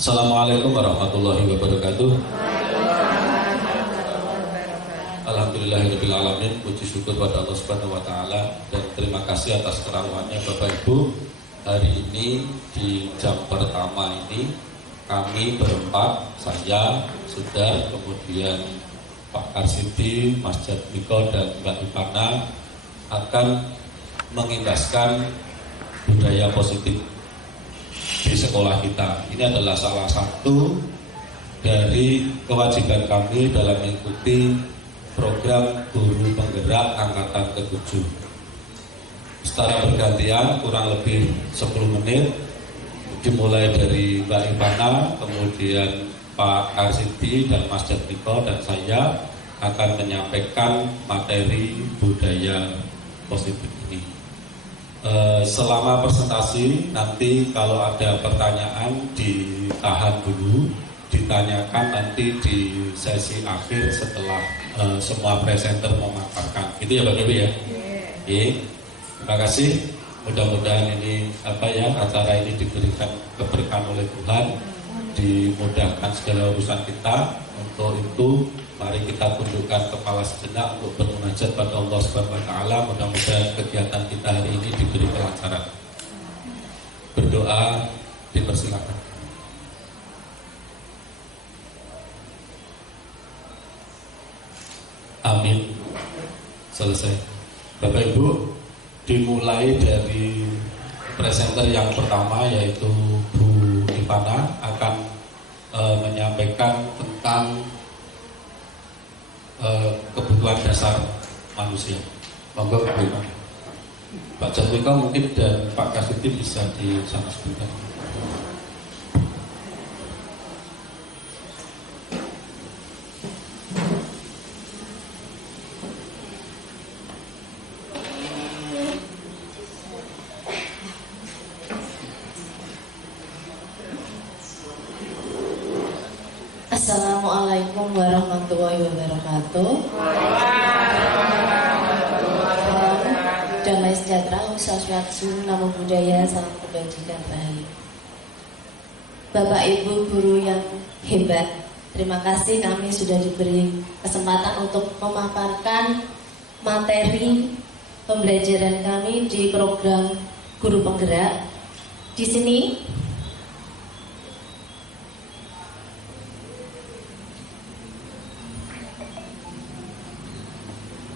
Assalamualaikum warahmatullahi wabarakatuh. Alhamdulillahirabbil alamin, puji syukur pada Allah Subhanahu wa taala dan terima kasih atas kerawaannya Bapak Ibu. Hari ini di jam pertama ini kami berempat, saya, Sudar, kemudian Pak Karsidi, Mas Jadmiko dan Mbak Ipana akan mengimbaskan budaya positif di sekolah kita. Ini adalah salah satu dari kewajiban kami dalam mengikuti program Guru Penggerak Angkatan ke-7. Secara bergantian kurang lebih 10 menit, dimulai dari Mbak Ipana, kemudian Pak Karsidi dan Mas Jadmiko dan saya akan menyampaikan materi budaya positif ini. Selama presentasi nanti kalau ada pertanyaan ditahan dulu, ditanyakan nanti di sesi akhir setelah semua presenter memaparkan. Itu ya Bapak Ibu ya. Oke. Terima kasih. Mudah-mudahan ini acara ini diberikan keberkahan oleh Tuhan, dimudahkan segala urusan kita. Untuk itu mari kita tundukkan kepala sejenak untuk bermunajat pada Allah Subhanahu wa taala. Mudah-mudahan kegiatan kita hari ini diberi kelancaran. Berdoa dipersilakan. Amin. Selesai. Bapak Ibu, dimulai dari presenter yang pertama yaitu Bu Ipana akan menyampaikan tentang kebutuhan dasar manusia. Monggo Bu Ipana. Pak Jadmiko mungkin dan Pak Karsidi bisa di sana sebentar. Assalamualaikum warahmatullahi wabarakatuh. Damai sejahtera, Om Swastiastu, Namo Buddhaya, salam kebajikan bahagia. Bapak Ibu guru yang hebat, terima kasih kami sudah diberi kesempatan untuk memaparkan materi pembelajaran kami di program Guru Penggerak. Di sini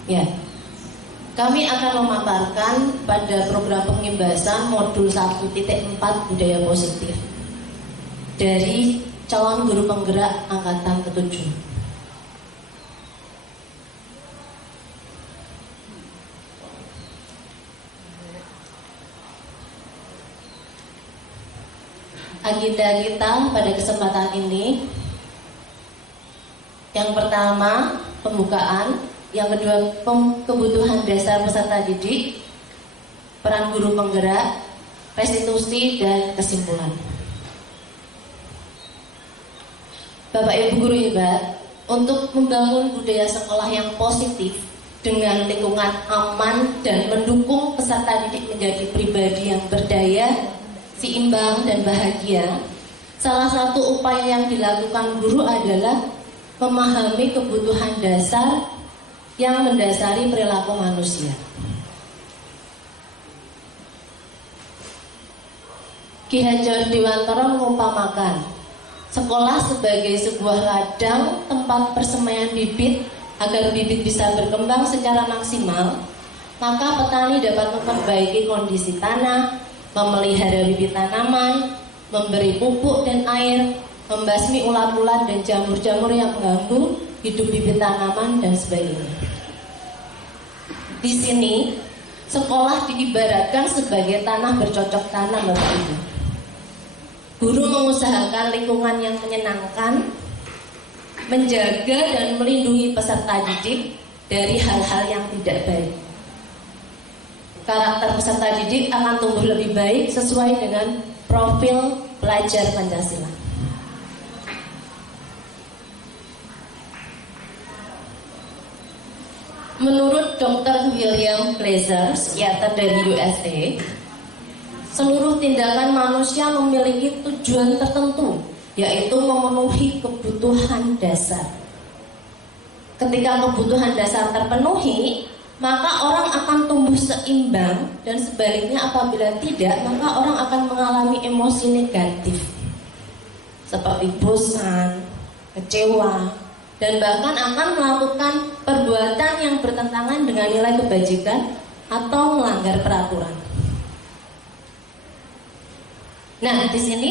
ya, kami akan memaparkan pada program pengimbasan modul 1.4 budaya positif dari calon guru penggerak angkatan ke-7. Agenda kita pada kesempatan ini, yang pertama pembukaan, yang kedua kebutuhan dasar peserta didik, peran guru penggerak, restitusi, dan kesimpulan. Bapak Ibu guru hebat, untuk membangun budaya sekolah yang positif dengan lingkungan aman dan mendukung peserta didik menjadi pribadi yang berdaya, seimbang, dan bahagia, salah satu upaya yang dilakukan guru adalah memahami kebutuhan dasar yang mendasari perilaku manusia. Ki Hajar Dewantara mengumpamakan sekolah sebagai sebuah ladang tempat persemaian bibit agar bibit bisa berkembang secara maksimal. Maka petani dapat memperbaiki kondisi tanah, memelihara bibit tanaman, memberi pupuk dan air, membasmi ulat-ulat dan jamur-jamur yang mengganggu hidup bibit tanaman dan sebagainya. Di sini sekolah diibaratkan sebagai tanah bercocok tanam, Bapak Ibu. Guru mengusahakan lingkungan yang menyenangkan, menjaga dan melindungi peserta didik dari hal-hal yang tidak baik. Karakter peserta didik akan tumbuh lebih baik sesuai dengan profil pelajar Pancasila. Menurut Dr. William Glaser, psikiater dari USA, seluruh tindakan manusia memiliki tujuan tertentu, yaitu memenuhi kebutuhan dasar. Ketika kebutuhan dasar terpenuhi, maka orang akan tumbuh seimbang, dan sebaliknya apabila tidak, maka orang akan mengalami emosi negatif seperti bosan, kecewa, dan bahkan akan melakukan perbuatan yang bertentangan dengan nilai kebajikan atau melanggar peraturan. Nah, di sini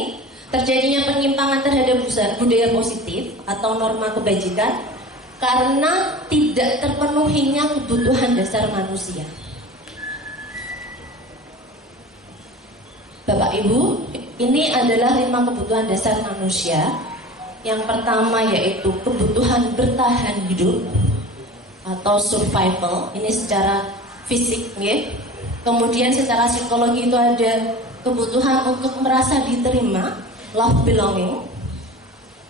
terjadinya penyimpangan terhadap budaya positif atau norma kebajikan karena tidak terpenuhinya kebutuhan dasar manusia. Bapak Ibu, ini adalah 5 kebutuhan dasar manusia. Yang pertama yaitu kebutuhan bertahan hidup atau survival. Ini secara fisik, ya. Kemudian secara psikologi itu ada kebutuhan untuk merasa diterima, love belonging.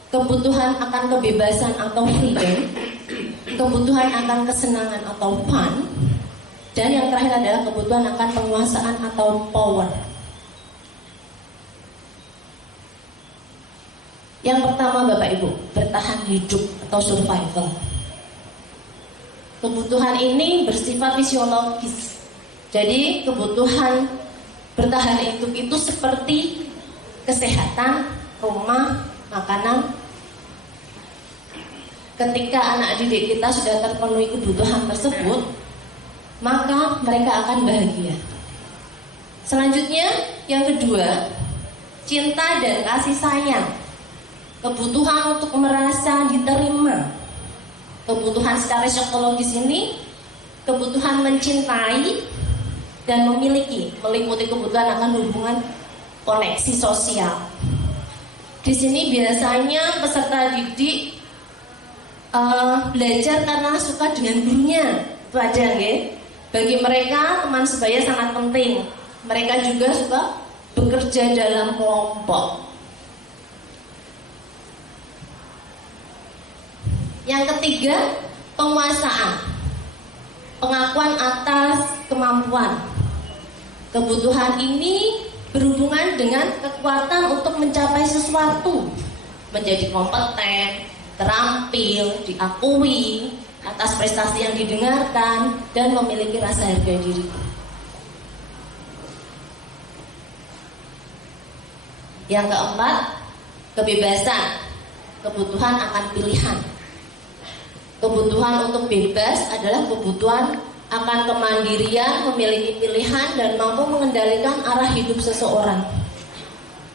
Kebutuhan akan kebebasan atau freedom, kebutuhan akan kesenangan atau fun, dan yang terakhir adalah kebutuhan akan penguasaan atau power. Yang pertama Bapak Ibu, bertahan hidup atau survival. Kebutuhan ini bersifat fisiologis. Jadi kebutuhan bertahan hidup itu seperti kesehatan, rumah, makanan. Ketika anak didik kita sudah terpenuhi kebutuhan tersebut, maka mereka akan bahagia. Selanjutnya, yang kedua, cinta dan kasih sayang. Kebutuhan untuk merasa diterima. Kebutuhan secara psikologis ini kebutuhan mencintai dan memiliki, meliputi kebutuhan akan hubungan koneksi sosial. Di sini biasanya peserta didik belajar karena suka dengan gurunya. Itu aja, nggih. Bagi mereka teman sebaya sangat penting. Mereka juga suka bekerja dalam kelompok. Yang ketiga, penguasaan. Pengakuan atas kemampuan. Kebutuhan ini berhubungan dengan kekuatan untuk mencapai sesuatu, menjadi kompeten, terampil, diakui atas prestasi yang didengarkan, dan memiliki rasa harga diri. Yang keempat, kebebasan. Kebutuhan akan pilihan. Kebutuhan untuk bebas adalah kebutuhan akan kemandirian, memiliki pilihan, dan mampu mengendalikan arah hidup seseorang.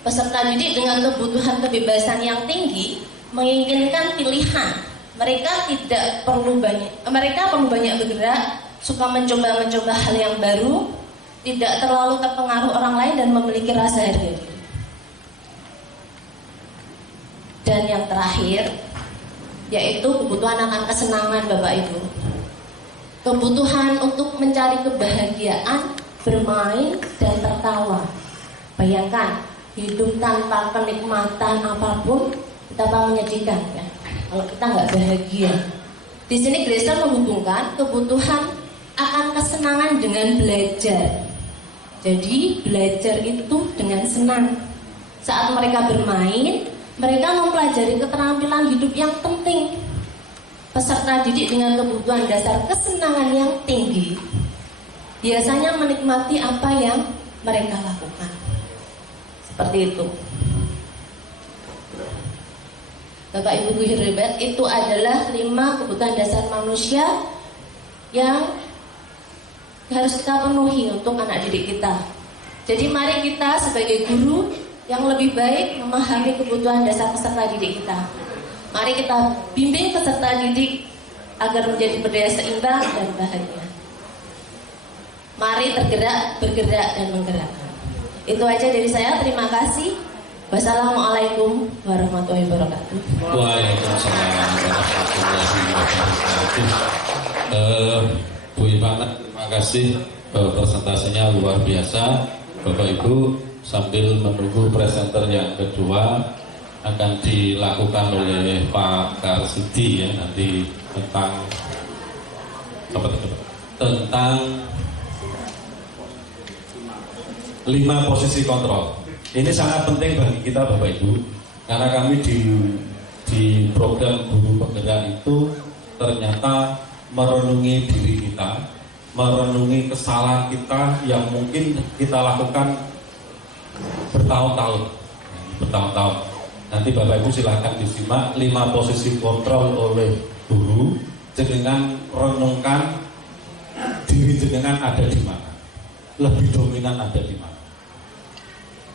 Peserta didik dengan kebutuhan kebebasan yang tinggi menginginkan pilihan. Mereka perlu banyak bergerak, suka mencoba hal yang baru, tidak terlalu terpengaruh orang lain, dan memiliki rasa harga diri. Dan yang terakhir, yaitu kebutuhan akan kesenangan, Bapak Ibu. Kebutuhan untuk mencari kebahagiaan, bermain, dan tertawa. Bayangkan, hidup tanpa kenikmatan apapun betapa menyedihkan, ya. Kalau kita nggak bahagia. Di sini Glaser menghubungkan kebutuhan akan kesenangan dengan belajar. Jadi belajar itu dengan senang. Saat mereka bermain, mereka mempelajari keterampilan hidup yang penting. peserta didik dengan kebutuhan dasar kesenangan yang tinggi biasanya menikmati apa yang mereka lakukan. Seperti itu. Bapak Ibu guru hebat, itu adalah 5 kebutuhan dasar manusia yang harus kita penuhi untuk anak didik kita. Jadi mari kita sebagai guru yang lebih baik memahami kebutuhan dasar peserta didik kita. Mari kita bimbing peserta didik agar menjadi berdaya seimbang dan bahagia. Mari tergerak, bergerak, dan menggerakkan. Itu aja dari saya, terima kasih. Wassalamualaikum warahmatullahi wabarakatuh. Waalaikumsalam warahmatullahi wabarakatuh. Bu Ivana, terima kasih, presentasinya luar biasa. Bapak Ibu, sambil menunggu presenter yang kedua akan dilakukan oleh Pak Karsidi ya, nanti tentang tentang 5 posisi kontrol. Ini sangat penting bagi kita Bapak Ibu, karena kami di program Guru Penggerak itu ternyata merenungi diri kita, merenungi kesalahan kita yang mungkin kita lakukan bertahun-tahun. Nanti Bapak Ibu silahkan disimak 5 posisi kontrol oleh guru, jenengan renungkan diri jenengan ada di mana, lebih dominan ada di mana.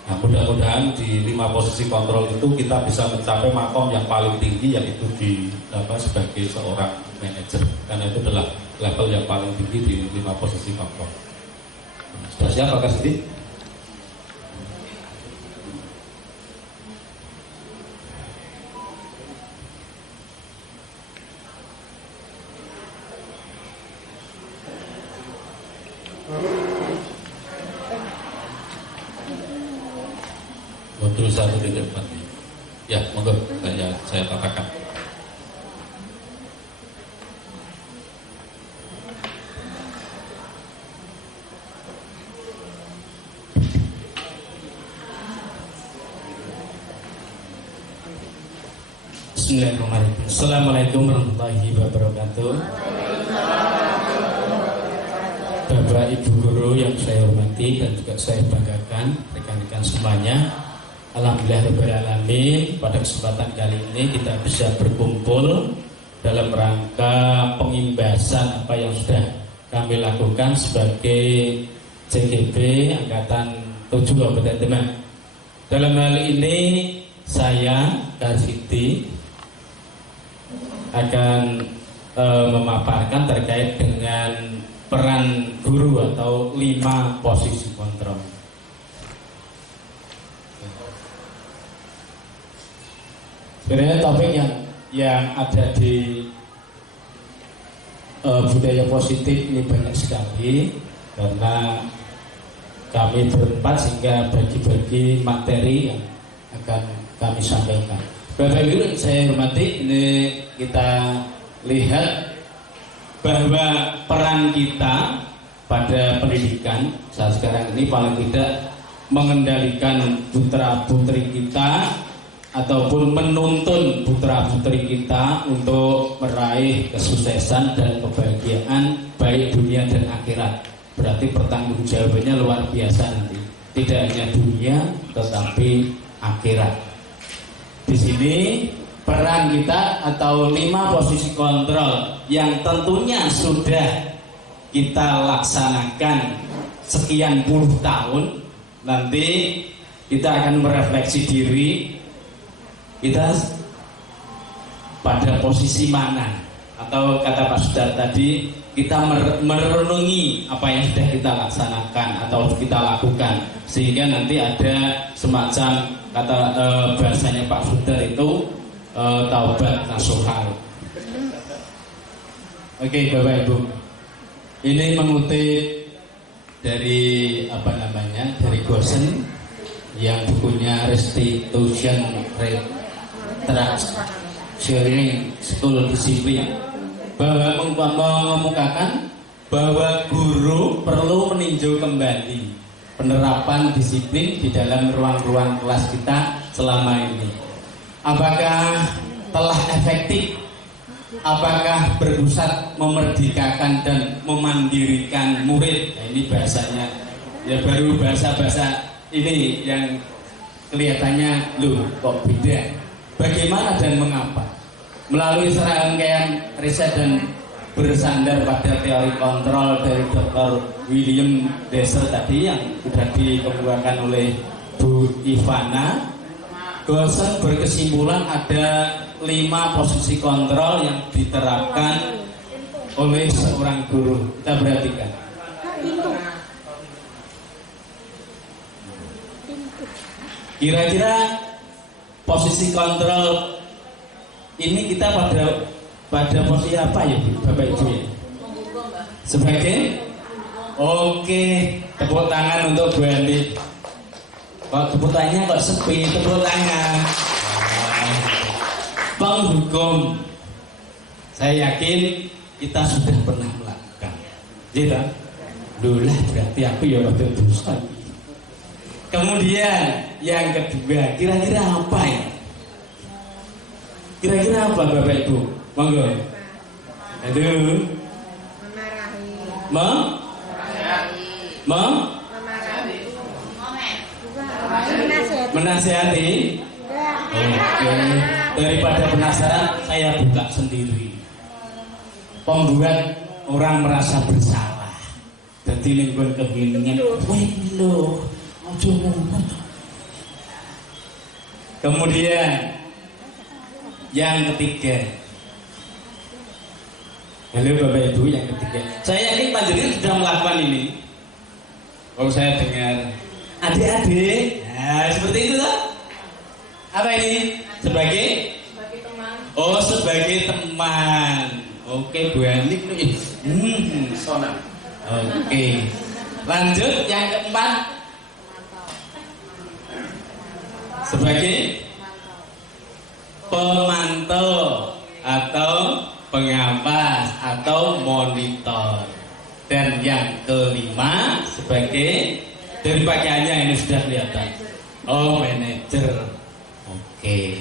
Nah, mudah-mudahan di 5 posisi kontrol itu kita bisa mencapai makom yang paling tinggi, yaitu di sebagai seorang manajer, karena itu adalah level yang paling tinggi di 5 posisi kontrol. Sudah siap Pak Kasdi? Modul 1 di depan. Ya, monggo saya katakan. Bismillahirrahmanirrahim. Assalamualaikum warahmatullahi wabarakatuh. Bapak Ibu guru yang saya hormati dan juga saya banggakan, rekan-rekan semuanya. Alhamdulillahirrahmanirrahim, pada kesempatan kali ini kita bisa berkumpul dalam rangka pengimbasan apa yang sudah kami lakukan sebagai CGB Angkatan 7 Kabupaten Demak. Dalam hal ini saya, Karsidi, akan memaparkan terkait dengan peran guru atau 5 posisi kontrol. Sebenarnya topik yang ada di budaya positif ini banyak sekali, karena kami berempat sehingga bagi-bagi materi yang akan kami sampaikan. Bapak Ibu saya hormati, ini kita lihat bahwa peran kita pada pendidikan saat sekarang ini paling tidak mengendalikan putra-putri kita ataupun menuntun putra-putri kita untuk meraih kesuksesan dan kebahagiaan baik dunia dan akhirat. Berarti pertanggungjawabannya luar biasa nanti. Tidak hanya dunia tetapi akhirat. Di sini peran kita atau 5 posisi kontrol yang tentunya sudah kita laksanakan sekian puluh tahun. Nanti kita akan merefleksi diri, kita pada posisi mana, atau kata Pak Sudar tadi, kita merenungi apa yang sudah kita laksanakan atau kita lakukan, sehingga nanti ada semacam kata bahasanya Pak Sudar itu taubat nasuhah. Oke, Bapak Ibu, ini mengutip dari dari Gosen yang bukunya Restitution Sharing School Discipline, bahwa mengemukakan bahwa guru perlu meninjau kembali penerapan disiplin di dalam ruang-ruang kelas kita selama ini. Apakah telah efektif apakah berpusat memerdekakan dan memandirikan murid? Nah, ini bahasanya ya baru bahasa ini yang kelihatannya loh kok beda. Bagaimana dan mengapa? Melalui serangkaian riset dan bersandar pada teori kontrol dari Dr. William Deser tadi yang sudah dikemukakan oleh Bu Ivana, Gosen berkesimpulan ada 5 posisi kontrol yang diterapkan oleh seorang guru. Kita perhatikan. Kira-kira posisi kontrol ini kita pada posisi apa ya, Bapak Ibu ya? Sebagai oke, tepuk tangan untuk Bu Andi. Kok tepuk tangannya kok sepi, tepuk tangan. Penghukum. Saya yakin kita sudah pernah melakukan. Gitu. Dulah berarti aku ya waktu dosa. Kemudian yang kedua, kira-kira apa ya? Kira-kira apa Bapak Ibu? Monggo. Aduh. Menasihati. Daripada penasaran, saya buka sendiri. Pembuat orang merasa bersalah. Jadi lingkungan kehilangan. Wih lo, ojo ngomong. Kemudian yang ketiga. Halo Bapak Ibu, yang ketiga. Saya yakin panjenengan sudah melakukan ini. Kalau saya dengar adik-adik, nah seperti itu toh. Apa ini? Sebagai teman. Oh, sebagai teman. Oke, Bu Anik nih. Sona. Oke. Lanjut yang keempat. Sebagai pemantau atau pengawas atau monitor. Dan yang kelima sebagai dari pakaiannya ini sudah kelihatan. Oh, manajer. Oke.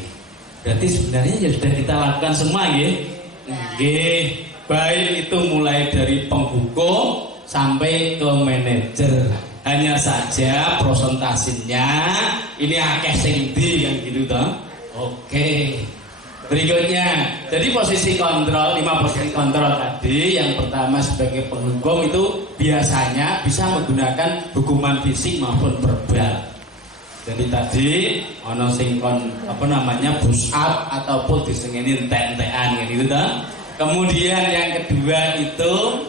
Berarti sebenarnya ya sudah kita lakukan semua ya. Oke. Baik itu mulai dari penghukum sampai ke manajer. Hanya saja presentasinya ini akeh sing ndi yang gitu toh. Oke. Berikutnya, jadi posisi kontrol, 5 posisi kontrol tadi. Yang pertama sebagai penghukum itu biasanya bisa menggunakan hukuman fisik maupun verbal. Jadi tadi ono sing push up ataupun disengeni entek-entekan gitu toh. Kemudian yang kedua itu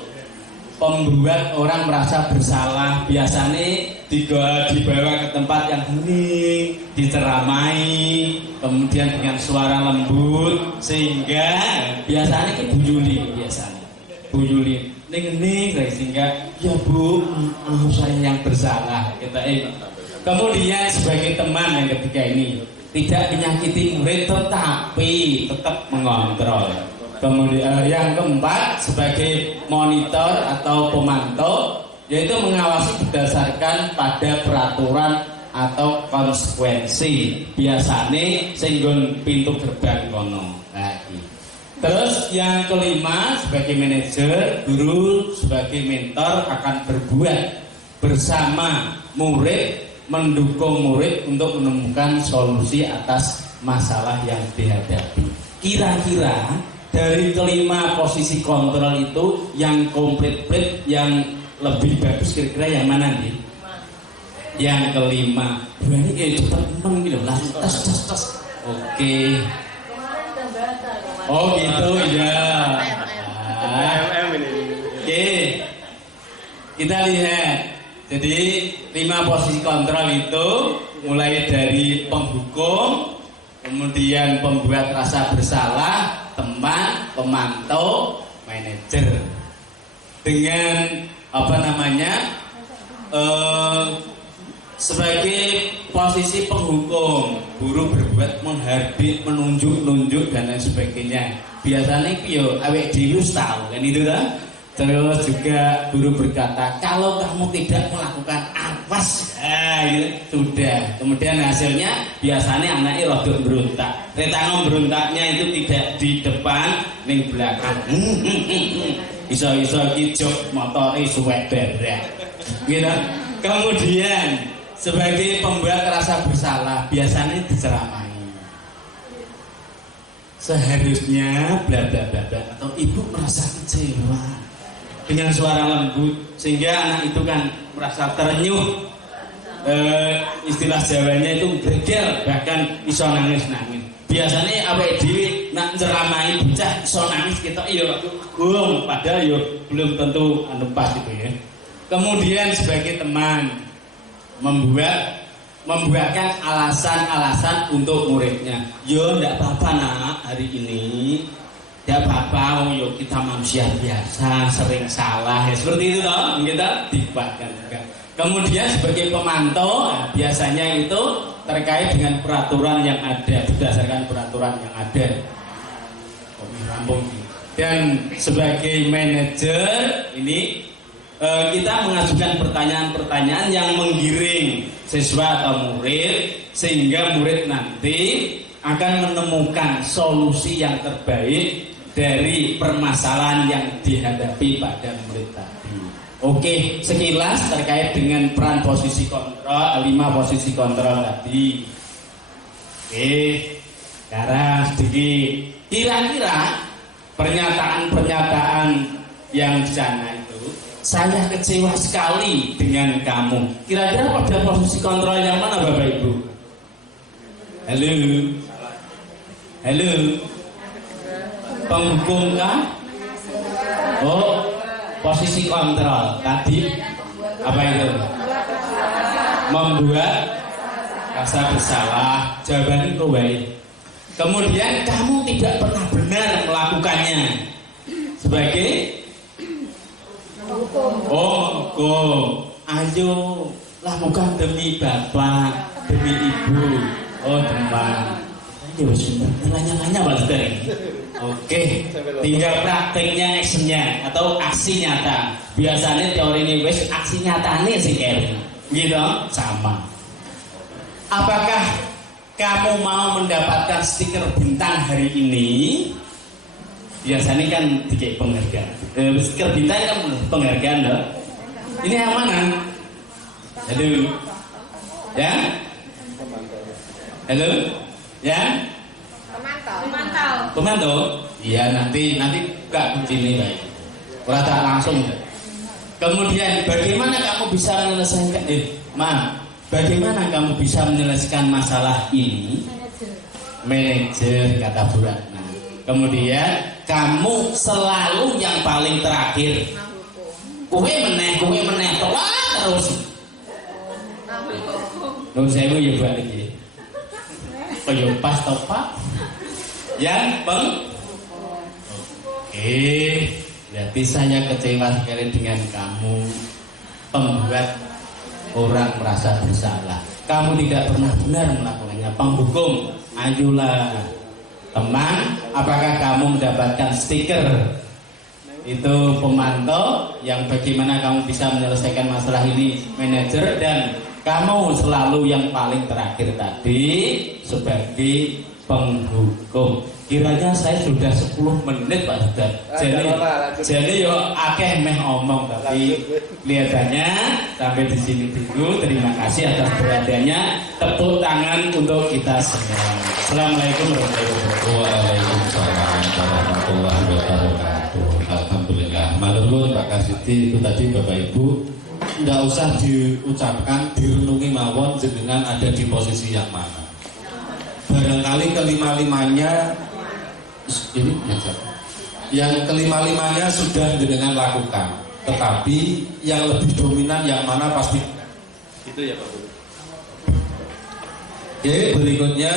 membuat orang merasa bersalah, biasanya dibawa ke tempat yang hening, diceramai, kemudian dengan suara lembut, sehingga biasanya itu buyuli ning sehingga ya Bu, saya yang bersalah kita kemudian sebagai teman yang ketiga ini tidak menyakiti murid tetapi tetap mengontrol. Kemudian yang keempat sebagai monitor atau pemantau, yaitu mengawasi berdasarkan pada peraturan atau konsekuensi. Biasanya singgung pintu gerbang kono. Terus yang kelima sebagai manajer, guru sebagai mentor akan berbuat bersama murid, mendukung murid untuk menemukan solusi atas masalah yang dihadapi. Kira-kira dari kelima posisi kontrol itu yang komplit, yang lebih bagus kira-kira yang mana nih? Yang kelima. Berani cepat gitu lah. Tas. Oke. Oh gitu ya. Oke. Kita lihat. Jadi 5 posisi kontrol itu mulai dari penghukum, kemudian pembuat rasa bersalah, teman, pemantau, manajer. Dengan sebagai posisi penghukum, guru berbuat menghardik, menunjuk dan lain sebagainya. Biasanya yo awake dhewe tahu kan itu kan. Terus juga guru berkata, kalau kamu tidak melakukan awas, gitu. Sudah. Kemudian hasilnya biasanya anaknya rodok berontak. Retano berontaknya itu tidak di depan, ning belakang. Iso-iso iki jok motore suwek berak. Gitu. Kemudian sebagai pembuat rasa bersalah biasanya diceramai. Seharusnya bla bla bla bla, atau ibu merasa kecewa dengan suara lembut sehingga anak itu kan merasa terenyuh, istilah Jawanya itu gregel, bahkan iso nangis-nangis. Biasanya awake dhewe nak ceramai bocah iso nangis kita ya gong, padahal ya belum tentu pas gitu ya. Kemudian sebagai teman membuatkan alasan-alasan untuk muridnya. Yo ndak apa-apa nak, hari ini ndak apa-apa, yo kita manusia biasa, sering salah ya, seperti itu toh, kita dibuatkan juga. Kemudian sebagai pemantau, nah, biasanya itu terkait dengan peraturan yang ada, berdasarkan peraturan yang ada. Dan sebagai manajer ini kita mengajukan pertanyaan-pertanyaan yang menggiring siswa atau murid sehingga murid nanti akan menemukan solusi yang terbaik dari permasalahan yang dihadapi pada murid tadi. Oke, sekilas terkait dengan peran posisi kontrol, 5 posisi kontrol tadi. Oke, sekarang sedikit kira-kira pernyataan-pernyataan yang di sana itu, saya kecewa sekali dengan kamu. Kira-kira pada posisi kontrol yang mana Bapak Ibu? Halo? Halo? Penghukum kah? Oh, posisi kontrol tadi apa itu? Membuat rasa bersalah. Jawabannya itu baik. Kemudian kamu tidak pernah benar melakukannya sebagai hukum. Ayo lakukan demi bapak, demi ibu. Oh teman. Ayo nanya-nanya Pak Sudari. Oke, tinggal prakteknya, actionnya atau aksi nyata. Biasanya teori ini wes aksi nyatanya sih kayak gitu, sama. Apakah kamu mau mendapatkan stiker bintang hari ini? Biasanya kan dikasih penghargaan. Stiker bintang kan penghargaan loh. Ini yang mana? Halo, ya? Halo, ya? Pemantau. Iya nanti buka kunci ini baik. Rata langsung. Kemudian bagaimana kamu bisa menyelesaikan? Bagaimana kamu bisa menyelesaikan masalah ini? Manajer kata Bu Ratna. Kemudian kamu selalu yang paling terakhir. Kowe meneh terus. Nung sewu ya buat iki. Koyo pas to Pak? Yang Oke, berarti saya kecewa sekali dengan kamu, pembuat orang merasa bersalah. Kamu tidak pernah benar melakukannya. Penghukum, ayolah teman, apakah kamu mendapatkan stiker? Itu pemantau yang bagaimana kamu bisa menyelesaikan masalah ini, manajer, dan kamu selalu yang paling terakhir tadi sebagai penghukum. Kiranya saya sudah 10 menit Pak Sudar. Jadi yo akeh meh omong, tapi kelihatannya sampai di sini dulu. Terima kasih atas perhatiannya. Tepuk tangan untuk kita semua. Assalamualaikum warahmatullahi wabarakatuh. Waalaikumsalam warahmatullahi wabarakatuh. Alhamdulillah. Matur Pak Kasiti, itu tadi Bapak Ibu tidak usah diucapkan, direnungi mawon jenengan ada di posisi yang mana. Barangkali kelima-limanya ini yang kelima-limanya sudah jenengan lakukan, tetapi yang lebih dominan yang mana pasti itu ya Pak Guru. Oke, berikutnya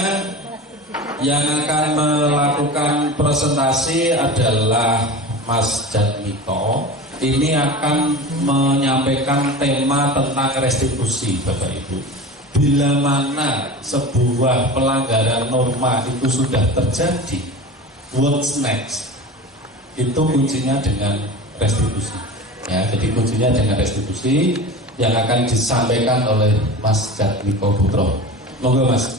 yang akan melakukan presentasi adalah Mas Jatmiko. Ini akan menyampaikan tema tentang restitusi Bapak Ibu. Bila mana sebuah pelanggaran norma itu sudah terjadi, what's next? Itu kuncinya dengan restitusi. Ya, jadi kuncinya dengan restitusi. yang akan disampaikan oleh Mas Jatmiko Putro. Monggo Mas.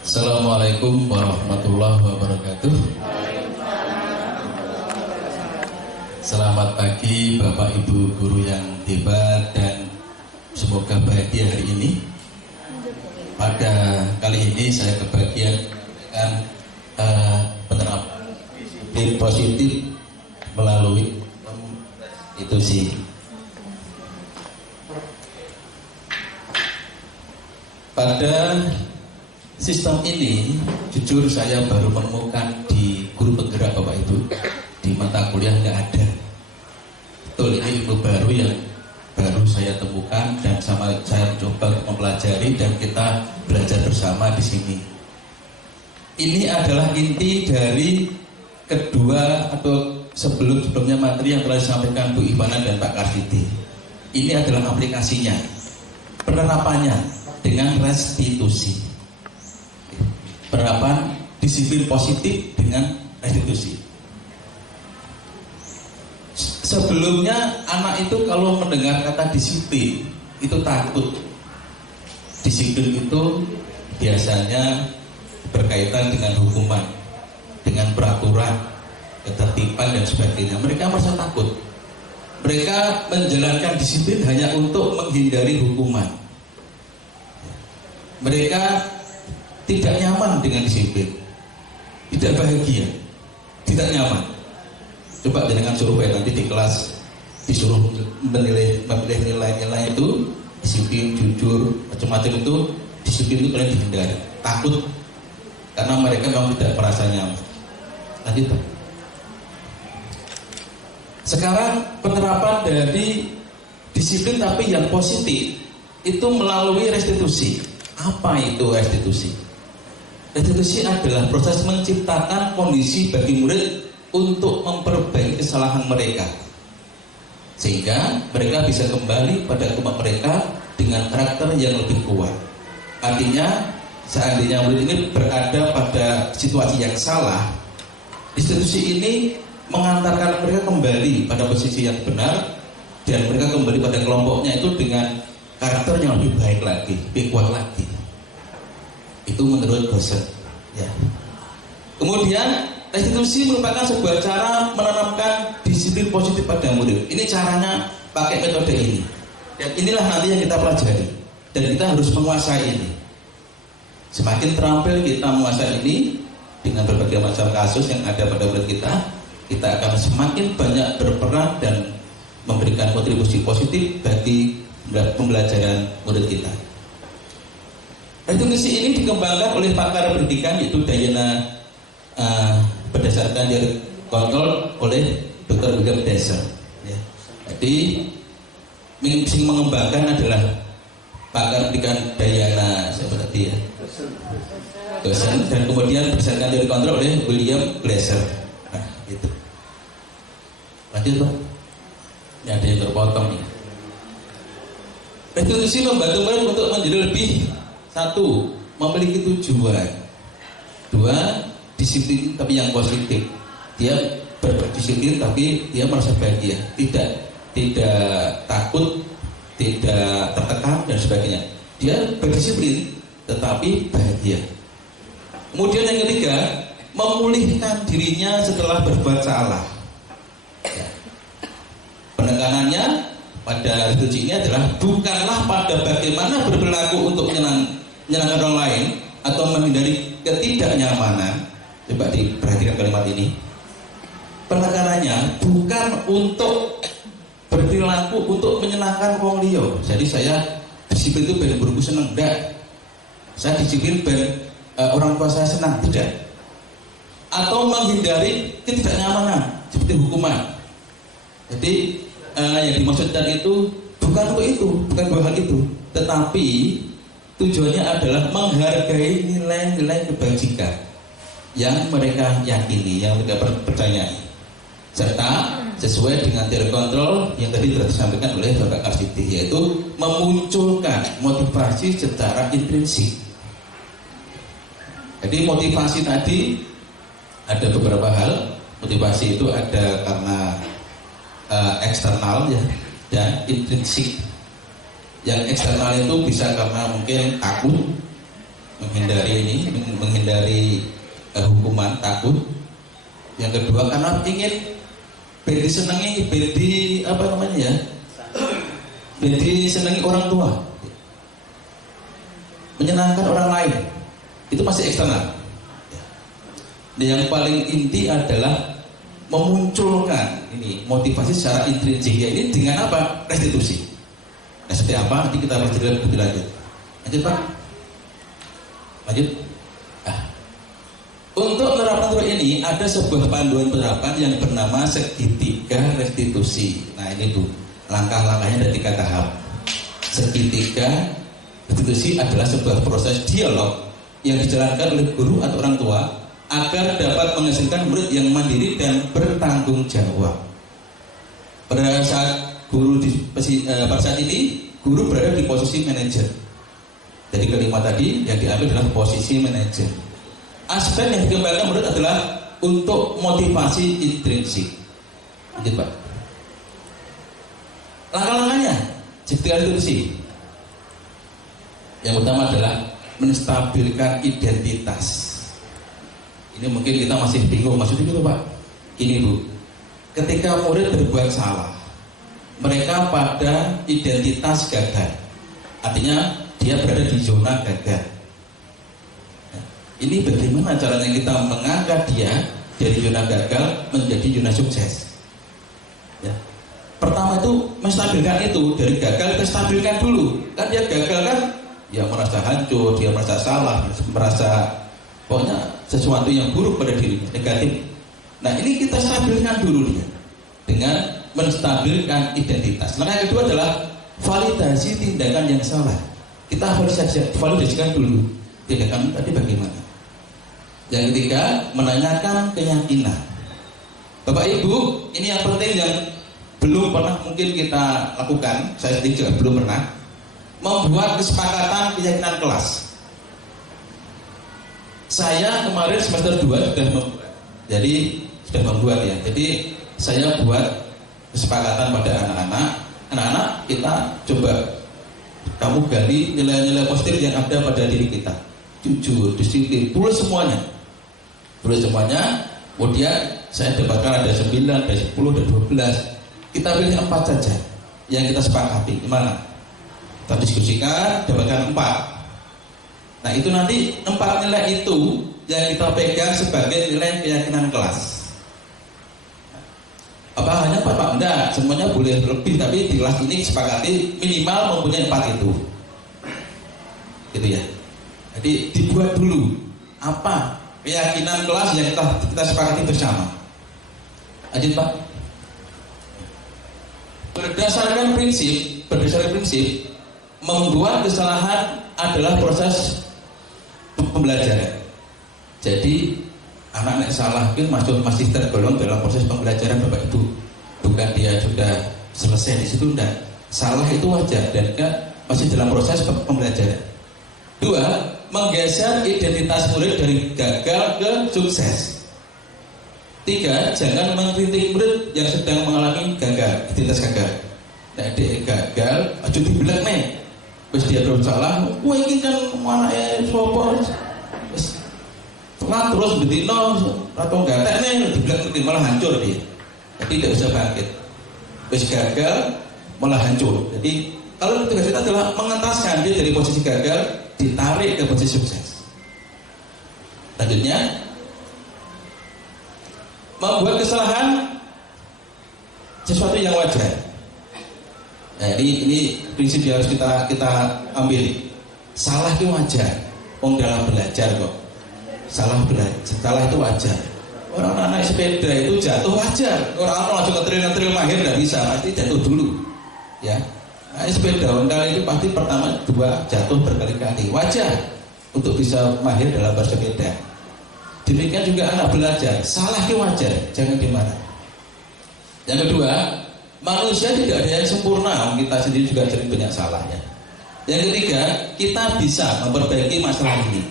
Assalamualaikum warahmatullahi wabarakatuh. Selamat pagi Bapak Ibu guru yang hebat dan semoga bahagia hari ini. Pada kali ini saya kebagian dengan penerapan positif melalui institusi. Pada sistem ini, jujur saya baru menemukan di guru penggerak Bapak Ibu. Di mata kuliah nggak ada. Betul, ini ilmu baru yang baru saya temukan dan sama saya mencoba untuk mempelajari dan kita belajar bersama di sini. Ini adalah inti dari kedua atau sebelumnya materi yang telah disampaikan Bu Ivana dan Pak Kartiti. Ini adalah aplikasinya, penerapannya dengan restitusi. Penerapan disiplin positif dengan restitusi. Sebelumnya anak itu kalau mendengar kata disiplin itu takut. Disiplin itu biasanya berkaitan dengan hukuman, dengan peraturan, ketertiban dan sebagainya. Mereka merasa takut. Mereka menjalankan disiplin hanya untuk menghindari hukuman. Mereka tidak nyaman dengan disiplin, tidak bahagia, tidak nyaman. Coba dengan survei nanti di kelas disuruh memilih nilai-nilai itu disiplin, jujur, macam-macam itu disiplin itu kalian dihindari, takut karena mereka memang tidak merasa nyaman. Lanjut Pak. Sekarang penerapan dari disiplin tapi yang positif itu melalui restitusi. Apa itu restitusi? Restitusi adalah proses menciptakan kondisi bagi murid untuk memperbaiki kesalahan mereka sehingga mereka bisa kembali pada rumah mereka dengan karakter yang lebih kuat. Artinya seandainya murid ini berada pada situasi yang salah, restitusi ini mengantarkan mereka kembali pada posisi yang benar dan mereka kembali pada kelompoknya itu dengan karakter yang lebih baik lagi, lebih kuat lagi. Itu menurut dosen ya. Kemudian restitusi merupakan sebuah cara menanamkan disiplin positif pada murid. Ini caranya pakai metode ini. Dan inilah nanti yang kita pelajari. Dan kita harus menguasai ini. Semakin terampil kita menguasai ini dengan berbagai macam kasus yang ada pada murid kita akan semakin banyak berperan dan memberikan kontribusi positif bagi pembelajaran murid kita. Restitusi ini dikembangkan oleh pakar pendidikan yaitu Diana berdasarkan dari kontrol oleh Dr. William Deser. Ya. Jadi yang mengembangkan adalah pakar pendidikan Diana siapa tadi ya? Dosen dan kemudian berdasarkan dari kontrol oleh William Glaser. Nah, itu. Lanjut Pak. Ini ada yang terpotong nih. Restitusi membantu murid untuk menjadi lebih satu, memiliki tujuan. Dua, disiplin tapi yang positif. Dia berdisiplin tapi dia merasa bahagia, tidak takut, tidak tertekan dan sebagainya. Dia berdisiplin tetapi bahagia. Kemudian yang ketiga, memulihkan dirinya setelah berbuat salah. Ya. Penekanannya pada restitusi ini adalah bukanlah pada bagaimana berperilaku untuk menyenangkan orang lain atau menghindari ketidaknyamanan. Coba diperhatikan kalimat ini. Penekanannya bukan untuk berperilaku untuk menyenangkan wong liya. Jadi saya disiplin itu ben guruku seneng, enggak. Saya disiplin ben orang tua saya senang, tidak. Atau menghindari ketidaknyamanan seperti hukuman. Jadi yang dimaksudkan itu bukan untuk itu, bukan dua hal itu, tetapi tujuannya adalah menghargai nilai-nilai kebajikan yang mereka yakini, yang mereka percayai, serta sesuai dengan teori kontrol yang tadi telah disampaikan oleh Bapak Karsidi, yaitu memunculkan motivasi secara intrinsik. Jadi motivasi tadi ada beberapa hal. Motivasi itu ada karena eksternal ya, dan intrinsik. Yang eksternal itu bisa karena mungkin takut, menghindari hukuman, takut. Yang kedua karena ingin bedi senangi, bedi senangi orang tua, menyenangkan orang lain, itu masih eksternal. Dan yang paling inti adalah memunculkan ini motivasi secara intrinsik, ya ini dengan apa? Restitusi. Nah, seperti apa? Nanti kita bahas lebih lanjut. Lanjut Pak. Lanjut. Untuk menerapkan ini ada sebuah panduan penerapan yang bernama segitiga restitusi. Nah ini Bu, langkah-langkahnya ada 3 tahap. Segitiga restitusi adalah sebuah proses dialog yang dijalankan oleh guru atau orang tua agar dapat menghasilkan murid yang mandiri dan bertanggung jawab. Pada saat pada saat ini guru berada di posisi manajer. Jadi kelima tadi yang diambil adalah posisi manajer. Aspek yang dikembangkan murid adalah untuk motivasi intrinsik. Lanjut Pak. Langkah-langkahnya segitiga restitusi. Yang pertama adalah menstabilkan identitas. Ini mungkin kita masih bingung maksudnya gitu Pak. Ini Bu, ketika murid berbuat salah, mereka pada identitas gagal. Artinya dia berada di zona gagal. Ini bagaimana caranya kita mengangkat dia dari zona gagal menjadi zona sukses. Ya. Pertama itu menstabilkan itu, dari gagal kita stabilkan dulu. Kan dia gagal kan, ya merasa hancur, dia merasa salah, merasa pokoknya sesuatu yang buruk pada dirinya, negatif. Nah ini kita stabilkan dulu dia dengan menstabilkan identitas. Langkah yang kedua adalah validasi tindakan yang salah. Kita validasikan dulu tindakan tadi bagaimana. Yang ketiga, menanyakan keyakinan. Bapak Ibu, ini yang penting yang belum pernah mungkin kita lakukan, saya sendiri juga belum pernah, membuat kesepakatan keyakinan kelas. Saya kemarin semester 2 sudah membuat ya. Jadi saya buat kesepakatan pada anak-anak kita coba kamu gali nilai-nilai positif yang ada pada diri kita. Jujur, disiplin, tulis semuanya. Kemudian saya dapatkan ada 9, ada 10, ada 12. Kita pilih 4 saja yang kita sepakati. Gimana? Kita diskusikan, dapatkan 4. Nah itu nanti 4 nilai itu yang kita pegang sebagai nilai keyakinan kelas. Apa hanya 4 Pak? Enggak, semuanya boleh lebih, tapi di kelas ini sepakati minimal mempunyai 4 itu. Gitu ya. Jadi dibuat dulu apa keyakinan kelas yang kita sepakati bersama. Lanjut Pak. Berdasarkan prinsip membuat kesalahan adalah proses pembelajaran. Jadi anak-anak salah mungkin masih tergolong dalam proses pembelajaran Bapak Ibu. Bukan dia sudah selesai di situ, enggak. Salah itu wajar dan masih dalam proses pembelajaran. 2, menggeser identitas murid dari gagal ke sukses. 3, jangan mengkritik murid yang sedang mengalami identitas gagal. Nah, dia gagal, aja dibilang nih. Terus dia bersalah, wah ini kan anaknya sopo. Terus betino atau gatek nih, dibilang malah hancur dia. Jadi tidak bisa bangkit. Terus gagal malah hancur. Jadi kalau tugas kita adalah mengentaskan dia dari posisi gagal, ditarik ke posisi sukses. Lanjutnya, membuat kesalahan sesuatu yang wajar. Nah, ini prinsip yang harus kita ambil. Salah itu wajar. Dalam belajar kok. Salah itu wajar. Orang naik sepeda itu jatuh wajar. Orang langsung ngetril mahir nggak bisa, pasti jatuh dulu. Ya. Naik sepeda kali itu pasti pertama 2 jatuh berkali-kali. Wajar untuk bisa mahir dalam bersepeda. Demikian juga anak belajar, salah itu wajar, jangan dimarah. Yang kedua, manusia tidak ada yang sempurna, kita sendiri juga sering banyak salahnya. Yang ketiga, kita bisa memperbaiki masalah ini.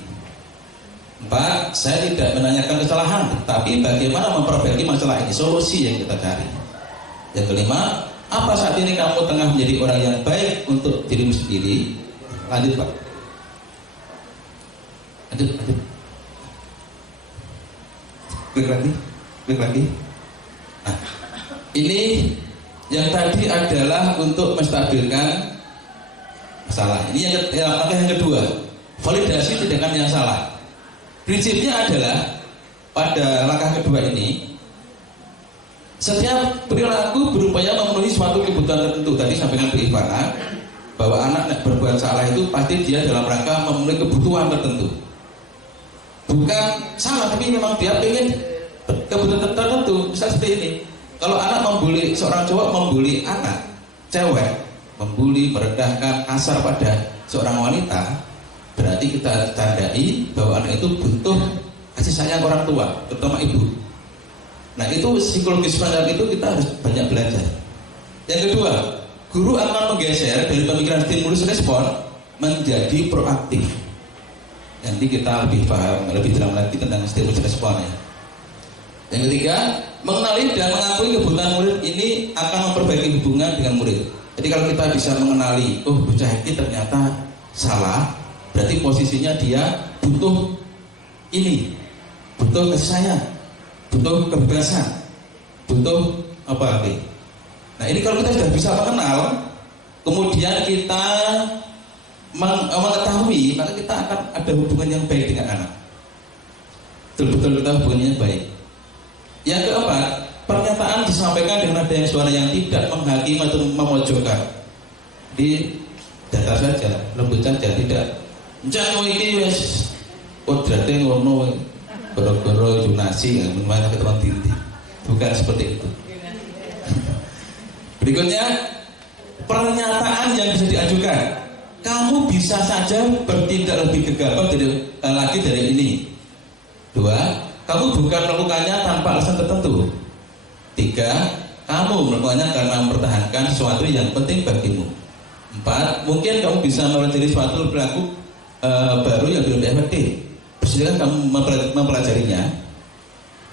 4, saya tidak menanyakan kesalahan, tapi bagaimana memperbaiki masalah ini, solusi yang kita cari. Yang kelima, apa saat ini kamu tengah menjadi orang yang baik untuk dirimu sendiri? Lanjut Pak. Lanjut. Klik lagi. Nah, ini yang tadi adalah untuk menstabilkan masalah. Ini yang kedua, validasi tindakan yang salah. Prinsipnya adalah pada langkah kedua ini, setiap perilaku berupaya memenuhi suatu kebutuhan tertentu. Tadi sampaikan Bu Ivana bahwa anak berbuat salah itu pasti dia dalam rangka memenuhi kebutuhan tertentu. Bukan salah, tapi memang dia ingin kebutuhan tertentu. Misal seperti ini, kalau anak membuli, seorang cowok membuli anak cewek, membuli, merendahkan, kasar pada seorang wanita, berarti kita tandai bahwa anak itu butuh kasih sayang orang tua, terutama ibu. Nah itu psikologis semacam itu kita harus banyak belajar. Yang kedua, guru akan menggeser dari pemikiran stimulus respon menjadi proaktif. Nanti kita lebih paham, lebih dalam lagi tentang stimulus respon ya. Yang ketiga, mengenali dan mengakui kebutuhan murid ini akan memperbaiki hubungan dengan murid. Jadi kalau kita bisa mengenali, oh bocah ini ternyata salah, berarti posisinya dia butuh ini, butuh kasih sayang, butuh kebebasan, butuh apa lagi. Nah ini kalau kita sudah bisa mengenal, kemudian kita mengetahui, maka kita akan ada hubungan yang baik dengan anak. Betul-betul kita hubungannya baik. Yang keempat, pernyataan disampaikan dengan ada yang suara yang tidak menghakimi atau memojokkan. Di datar saja, lembut saja, tidak jangan ini wes kodrate ngono goro-goro junasi mana ke teman tinti. Bukan seperti itu. Berikutnya, pernyataan yang bisa diajukan. Kamu bisa saja bertindak lebih gegabah lagi dari ini. 2, kamu bukan melakukannya tanpa alasan tertentu. 3, kamu melakukannya karena mempertahankan sesuatu yang penting bagimu. 4, mungkin kamu bisa mempelajari suatu perilaku baru yang belum efektif. Bersedia kamu mempelajarinya.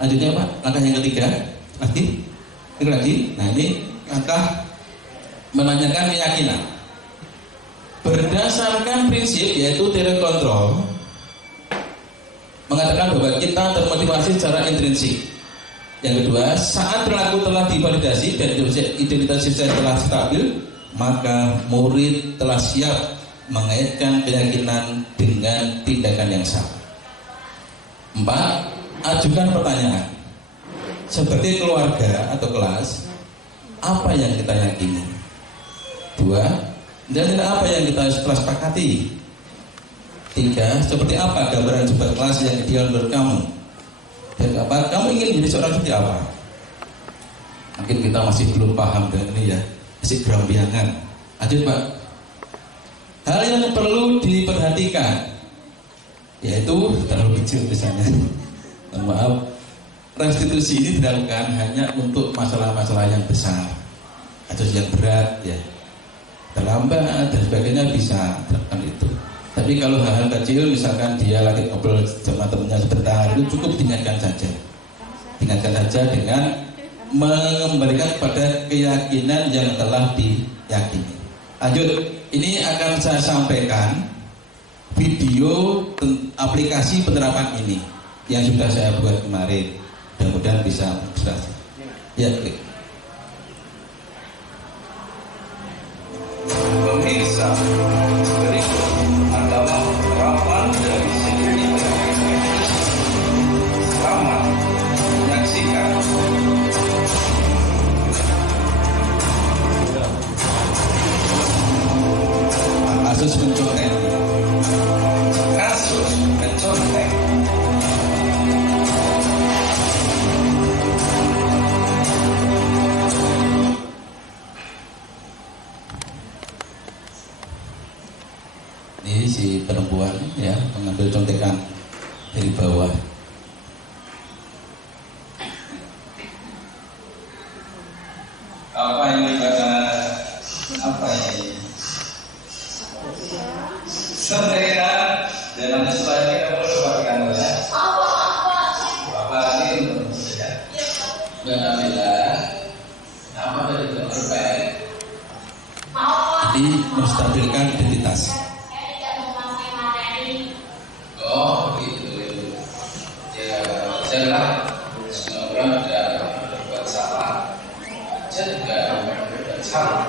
Lanjutnya Pak, langkah yang ketiga lagi. Nah ini langkah menanyakan keyakinan. Berdasarkan prinsip yaitu teori kontrol, mengatakan bahwa kita termotivasi secara intrinsik. Yang kedua, saat perilaku telah divalidasi dan identitas siswa telah stabil, maka murid telah siap mengaitkan keyakinan dengan tindakan yang salah. 4, ajukan pertanyaan. Seperti keluarga atau kelas, apa yang kita yakini? 2, dan apa yang kita telah sepakati? 3, seperti apa gambaran sebuah kelas yang ideal menurut kamu? Dan 4, kamu ingin menjadi seorang seperti apa? Mungkin kita masih belum paham dengan ini ya, masih berambiangan. Lanjut Pak. Hal yang perlu diperhatikan yaitu terlalu kecil misalnya. Maaf, restitusi ini dilakukan hanya untuk masalah-masalah yang besar atau yang berat ya, terlambat dan sebagainya bisa dilakukan itu. Tapi kalau hal-hal kecil, misalkan dia lagi ngobrol sama temannya sebentar, itu cukup diingatkan saja dengan mengembalikan kepada keyakinan yang telah diyakini. Lanjut, ini akan saya sampaikan video aplikasi penerapan ini yang sudah saya buat kemarin. Mudah-mudahan bisa berhasil. Ya, klik. Pemirsa, berikut adalah penerapan dari segi selamat menyaksikan. Kasus mencontek. Ini si perempuan ya mengambil contekan dari bawah. Sampaikan dalam slide ini kamu perhatikan ya. Bapak ini ya. Dan alhamdulillah apa dari terbaik di menstabilkan identitas. Oh gitu. Ya wajarlah semua orang tidak berbuat salah. Saya juga berbuat salah.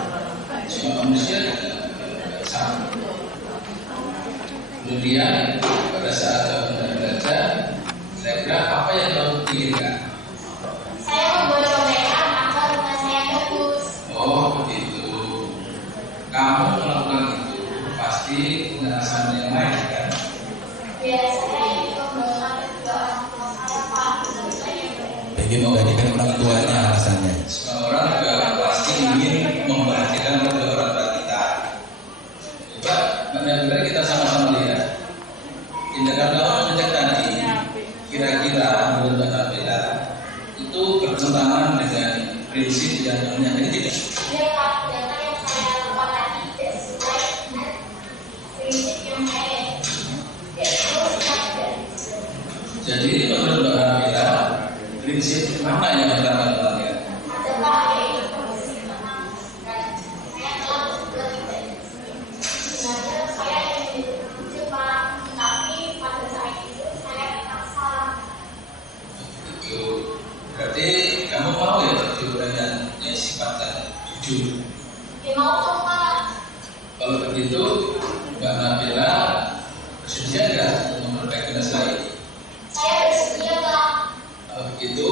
Semua manusia juga berbuat salah. Kemudian pada saat kamu belajar, kira-kira apa yang kamu pikirkan? Saya membuat contekan agar rumah saya bagus. Oh begitu. Kamu melakukan itu pasti punya alasan yang lain kan? Biasanya itu membawakan kedua orang tua saya, Pak. Ingin membahagiakan orang tuanya alasannya. Semua orang juga pasti ingin membahagiakan kedua orang tua kita. Coba benar-benar kita sama-sama lihat. Tindakan kamu sejak tadi, kira-kira menurut Mbak Nabila itu bertentangan dengan prinsip yang namanya ini tidak? Dia Pak, data yang saya lakukan tadi tidak sesuai dengan prinsip yang saya Jadi menurut Mbak Nabila prinsip mana yang pertama dilakukan? ada Pak, yaitu kondisi tenang dan saya telah berbuat tidak. Sebenarnya saya ingin jujur Pak, tapi pada saat itu saya terpaksa. Itu berarti kamu mau ya jujur dan yang sifatnya jujur. Ya mau dong Pak. Kalau begitu Mbak Nabila bersedia nggak untuk memperbaiki masalah ini? Saya bersedia Pak. Kalau begitu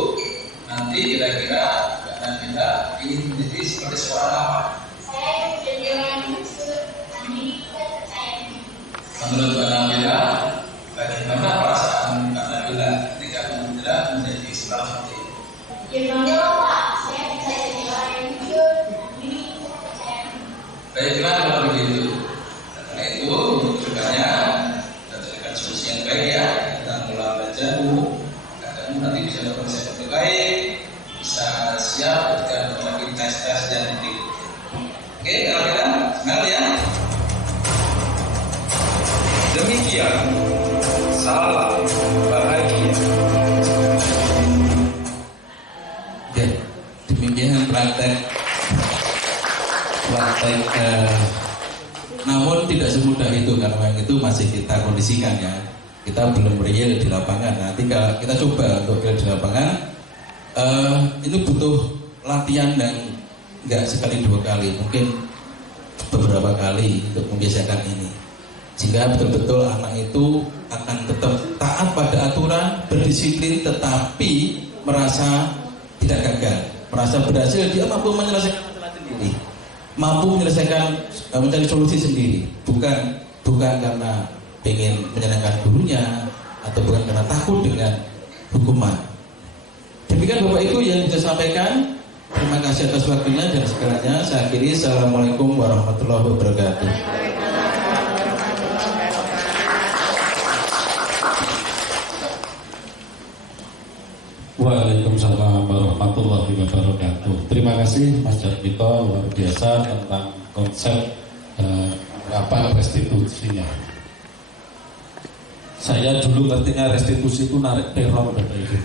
nanti kira-kira Mbak Nabila ingin menjadi seperti seorang apa? Saya ingin menjadi orang yang jujur, mandiri, dan percaya diri. Menurut Mbak Nabila, bagaimana perasaan Mbak Nabila ketika Mbak Nabila menjadi seperti itu? Ya bangga loh Pak, saya bisa jadi orang yang jujur, mandiri, dan percaya diri. Baiklah kalau begitu. Karena itu menunjukkannya kita carikan solusi yang baik ya. Kita mulai belajar dulu. Kamu nanti bisa dapat resep yang baik, bisa siap ketika melakukan tes-tes dan berikutnya. Oke, kalau kita semangat ya. Demikian salam bahagia. Ya, demikian praktek. Namun tidak semudah itu karena yang itu masih kita kondisikan ya. Kita belum real di lapangan. Nanti kalau kita coba untuk real di lapangan, ini butuh latihan dan nggak sekali dua kali, mungkin beberapa kali untuk membiasakan ini. Sehingga betul-betul anak itu akan tetap taat pada aturan, berdisiplin, tetapi merasa tidak gagal, merasa berhasil, dia mampu menyelesaikan masalah sendiri, mampu menyelesaikan, mencari solusi sendiri, bukan karena ingin menyenangkan gurunya atau bukan karena takut dengan hukuman. Demikian Bapak Ibu yang bisa sampaikan. Terima kasih atas waktunya dan segalanya. Saya akhiri. Assalamualaikum warahmatullahi wabarakatuh. Waalaikumsalam warahmatullahi wabarakatuh. Terima kasih Mas Jarmito, luar biasa tentang konsep restitusinya. Saya dulu ngertinya restitusi itu narik teror Bapak Ibu.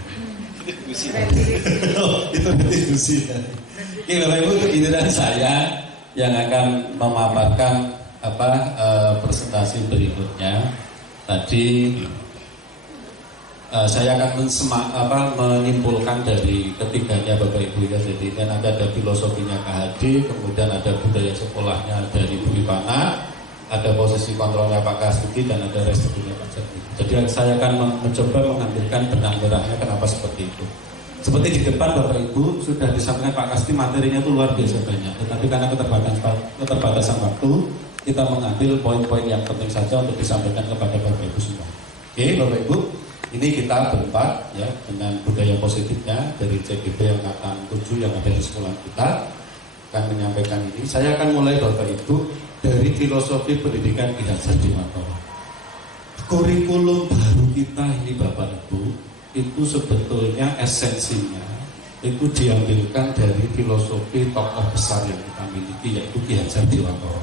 Itu restitusi. Oke Bapak Ibu, itu giliran saya yang akan memaparkan presentasi berikutnya. Tadi saya akan menyimpulkan dari ketiganya Bapak Ibu ya. Jadi kan ada filosofinya KHD, kemudian ada budaya sekolahnya dari Bu Ripana, ada posisi kontrolnya Pak Kasugi, dan ada restitusinya Pak Jarmito. Jadi saya akan mencoba mengambilkan benang merahnya kenapa seperti itu. Seperti di depan Bapak Ibu sudah disampaikan Pak Kasugi, materinya itu luar biasa banyak. Tetapi karena keterbatasan waktu, kita mengambil poin-poin yang penting saja untuk disampaikan kepada Bapak Ibu semua. Oke Bapak Ibu, ini kita berempat ya dengan budaya positifnya dari CGP yang angkatan 7 yang ada di sekolah kita akan menyampaikan ini. Saya akan mulai Bapak Ibu dari filosofi pendidikan Ki Hajar Dewantara. Kurikulum baru kita ini Bapak Ibu itu sebetulnya esensinya itu diambilkan dari filosofi tokoh besar yang kita miliki, yaitu Ki Hajar Dewantara.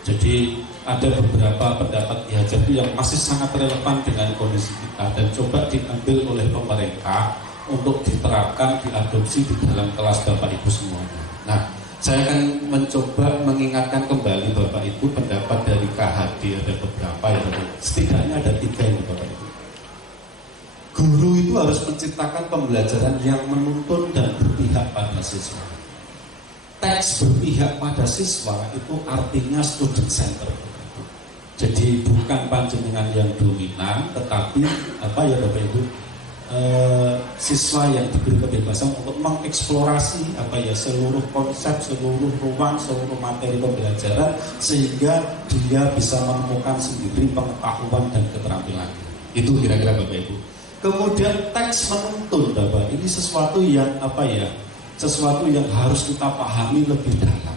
Jadi ada beberapa pendapat Ki Hajar yang masih sangat relevan dengan kondisi kita dan coba diambil oleh pemerintah untuk diterapkan, diadopsi di dalam kelas Bapak Ibu semuanya. Nah, saya akan mencoba mengingatkan kembali Bapak Ibu pendapat dari KHD, ada beberapa ya, setidaknya ada 3 ini Bapak Ibu. Guru itu harus menciptakan pembelajaran yang menuntun dan berpihak pada siswa. Teks berpihak pada siswa itu artinya student center. Jadi bukan panjenengan yang dominan, tetapi apa ya Bapak Ibu, siswa yang diberi kebebasan untuk mengeksplorasi apa ya seluruh konsep, seluruh ruang, seluruh materi pembelajaran sehingga dia bisa menemukan sendiri pengetahuan dan keterampilan. Itu kira-kira Bapak Ibu. Kemudian teks menuntun Bapak, ini sesuatu yang apa ya? Sesuatu yang harus kita pahami lebih dalam.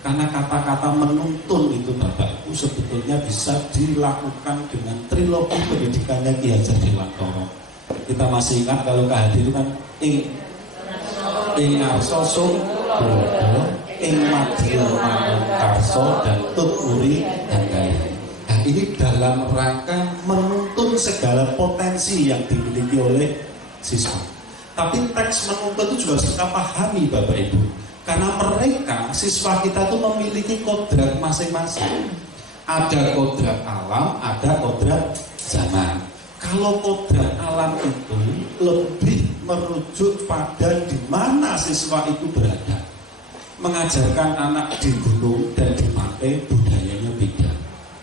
Karena kata-kata menuntun itu Bapak Ibu sebetulnya bisa dilakukan dengan trilogi pendidikannya Ki Hajar Dewantara. Kita masih ingat kalau KHD itu kan ing arso sung bodo, ing madya manung karso dan tut uri dan daya. Nah, ini dalam rangka menuntun segala potensi yang dimiliki oleh siswa. Tapi teks menuntun itu juga harus kita pahami Bapak Ibu. Karena mereka, siswa kita itu memiliki kodrat masing-masing. Ada kodrat alam, ada kodrat zaman. Kalau kodrat alam itu lebih merujuk pada di mana siswa itu berada. Mengajarkan anak di gunung dan di pantai budayanya beda.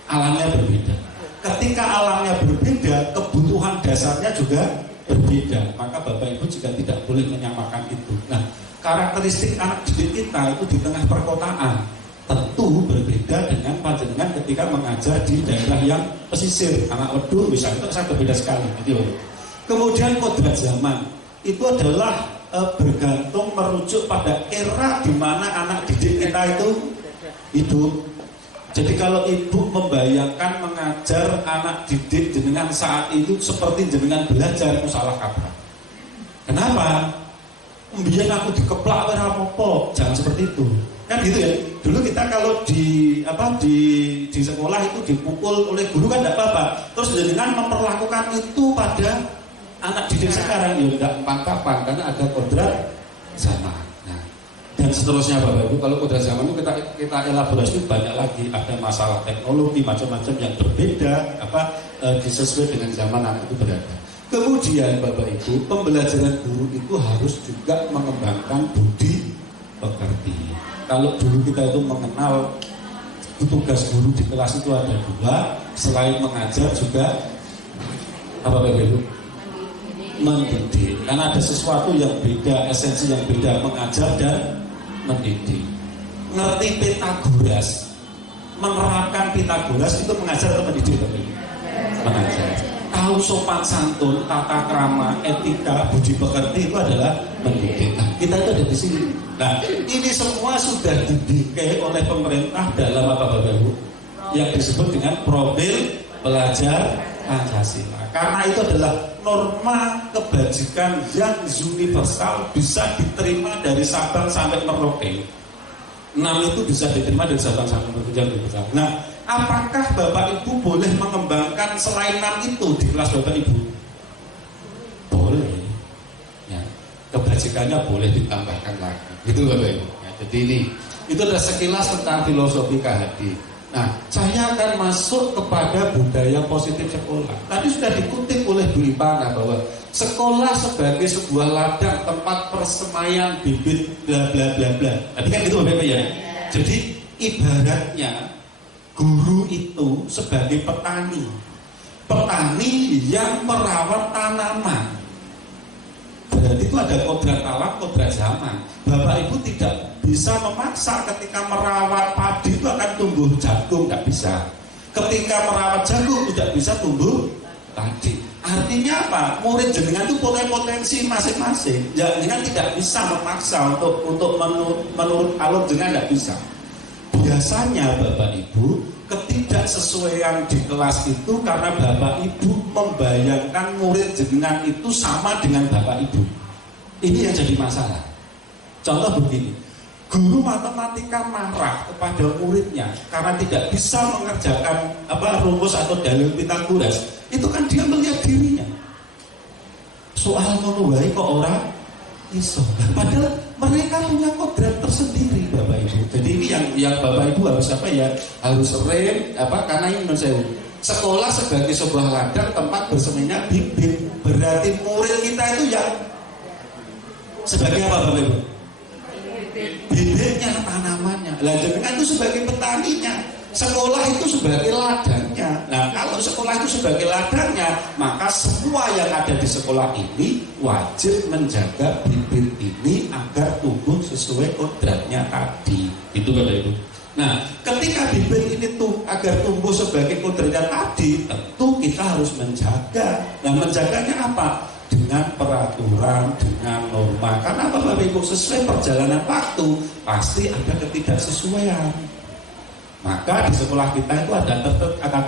Alamnya berbeda. Ketika alamnya berbeda, kebutuhan dasarnya juga berbeda. Maka Bapak Ibu juga tidak boleh menyamakan itu. Nah, karakteristik anak didik kita itu di tengah perkotaan tentu berbeda dengan panjenengan ketika mengajar di daerah yang pesisir, anak Wedul misalnya, itu sangat berbeda sekali. Gitu. Kemudian kodrat zaman itu adalah bergantung merujuk pada era di mana anak didik kita itu hidup. Jadi kalau ibu membayangkan mengajar anak didik jenengan saat itu seperti jenengan belajar, itu salah kaprah. Kenapa? Mbiyen aku dikeplak ora apa-apa, jangan seperti itu. Kan gitu ya. Dulu kita kalau di sekolah itu dipukul oleh guru kan enggak apa-apa. Terus jenengan memperlakukan itu pada anak didik sekarang ya enggak empan-empan karena ada kodrat zaman. Nah, dan seterusnya Bapak Ibu, kalau kodrat zaman itu kita elaborasi banyak lagi, ada masalah teknologi macam-macam yang berbeda disesuaikan dengan zaman anak itu berada. Kemudian Bapak Ibu, pembelajaran guru itu harus juga mengembangkan budi pekerti. Kalau dulu kita itu mengenal tugas guru di kelas itu ada 2, selain mengajar juga apa Bapak Ibu? Mendidik. Karena ada sesuatu yang beda, esensi yang beda, mengajar dan mendidik. Ngerti Pitagoras, menerapkan Pitagoras itu mengajar atau mendidik Bapak Ibu? Mengajar. Tahu sopan santun, tata krama, etika, budi pekerti itu adalah mendidik. Nah, kita itu ada di sini. Nah, ini semua sudah dididik oleh pemerintah dalam apa Bapak Ibu? Yang disebut dengan profil pelajar Pancasila. Karena itu adalah norma kebajikan yang universal, bisa diterima dari Sabang sampai Merauke. 6 itu bisa diterima dari Sabang sampai Merauke. Nah, apakah Bapak Ibu boleh mengembangkan selain 6 itu di kelas Bapak Ibu? Boleh. Ya, kebajikannya boleh ditambahkan lagi. Itu Bapak Ibu. Ya, jadi itu adalah sekilas tentang filosofi KHD. Nah, saya akan masuk kepada budaya positif sekolah. Tadi sudah dikutip oleh Bu Ipana bahwa sekolah sebagai sebuah ladang tempat persemaian bibit bla bla bla bla. Tadi kan gitu Bapak ya. Jadi ibaratnya guru itu sebagai petani yang merawat tanaman. Berarti itu ada kodrat alam, kodrat zaman. Bapak Ibu tidak bisa memaksa ketika merawat padi itu akan tumbuh jagung, tidak bisa. Ketika merawat jagung tidak bisa tumbuh padi. Artinya apa? Murid jenengan itu punya potensi masing-masing. Jenengan tidak bisa memaksa untuk menurut alur jenengan, tidak bisa. Biasanya Bapak Ibu ketidaksesuaian di kelas itu karena Bapak Ibu membayangkan murid jenengan itu sama dengan Bapak Ibu. Ini yang jadi masalah. Contoh begini, guru matematika marah kepada muridnya karena tidak bisa mengerjakan rumus atau dalil Pythagoras. Itu kan dia melihat dirinya. Soal ngono wae kok orang iso. Padahal mereka punya kodrat tersendiri, Bapak Ibu. Jadi ini yang Bapak Ibu harus harus karena ini menurut saya sekolah sebagai sebuah ladang tempat berseminya bibit. Berarti murid kita itu yang sebagai apa, Bapak Ibu? Bibitnya, tanamannya. Lah jenengan itu sebagai petaninya. Sekolah itu sebagai ladangnya. Nah, kalau sekolah itu sebagai ladangnya, maka semua yang ada di sekolah ini wajib menjaga bibit ini agar tumbuh sesuai kodratnya tadi. Itu Bapak Ibu. Nah, ketika bibit ini agar tumbuh sebagai kodratnya tadi, tentu kita harus menjaga. Nah, menjaganya apa? Dengan peraturan, dengan norma. Karena apa Bapak Ibu? Sesuai perjalanan waktu pasti ada ketidaksesuaian. Maka di sekolah kita itu ada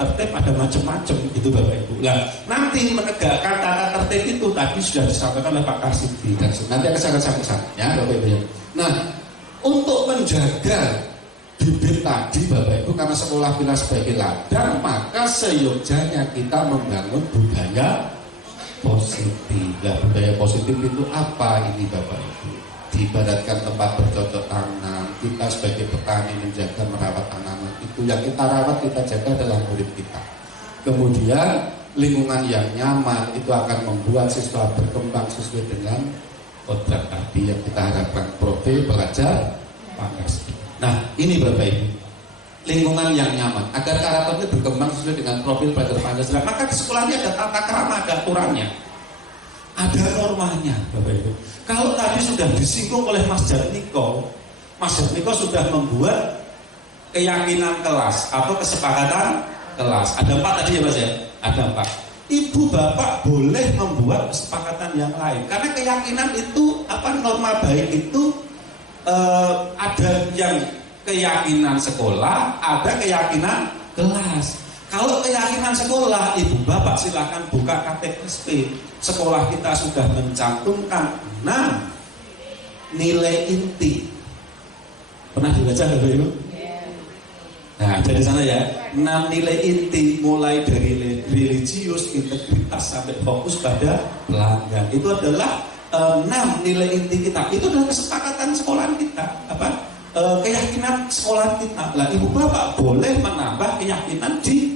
tertib, ada macam-macam gitu Bapak Ibu. Nah, nanti menegakkan tata tertib itu tadi sudah disampaikan oleh Pak Kasidi dan nanti akan saya sampaikan ya Bapak Ibu. Nah, untuk menjaga bibit tadi Bapak Ibu, karena sekolah kita sebagai ladang, maka seyogyanya kita membangun budaya positif. Nah, budaya positif itu apa ini Bapak Ibu? Diibaratkan tempat bercocok tanam, kita sebagai petani menjaga merawat tanaman itu, yang kita rawat kita jaga adalah murid kita. Kemudian lingkungan yang nyaman itu akan membuat siswa berkembang sesuai dengan kodrat tadi yang kita harapkan, profil pelajar Pancasila. Nah ini Bapak Ibu, lingkungan yang nyaman agar karakternya berkembang sesuai dengan profil pelajar Pancasila. Maka di sekolah ini ada tata krama, ada aturannya, ada normanya Bapak Ibu. Kalau tadi sudah disinggung oleh Mas Jatmiko sudah membuat keyakinan kelas atau kesepakatan kelas. Ada 4 tadi ya Mas ya? Ada 4. Ibu bapak boleh membuat kesepakatan yang lain. Karena keyakinan itu norma baik itu ada yang keyakinan sekolah, ada keyakinan kelas. Kalau keyakinan sekolah, ibu bapak silakan buka KTSP. Sekolah kita sudah mencantumkan 6 nilai inti. Pernah dibaca Bapak Ibu? Nah, dari sana ya, 6 nilai inti mulai dari religius, integritas sampai fokus pada pelanggan. Itu adalah 6 nilai inti kita. Itu adalah kesepakatan sekolah kita. Keyakinan sekolah kita. Lah ibu bapak boleh menambah keyakinan di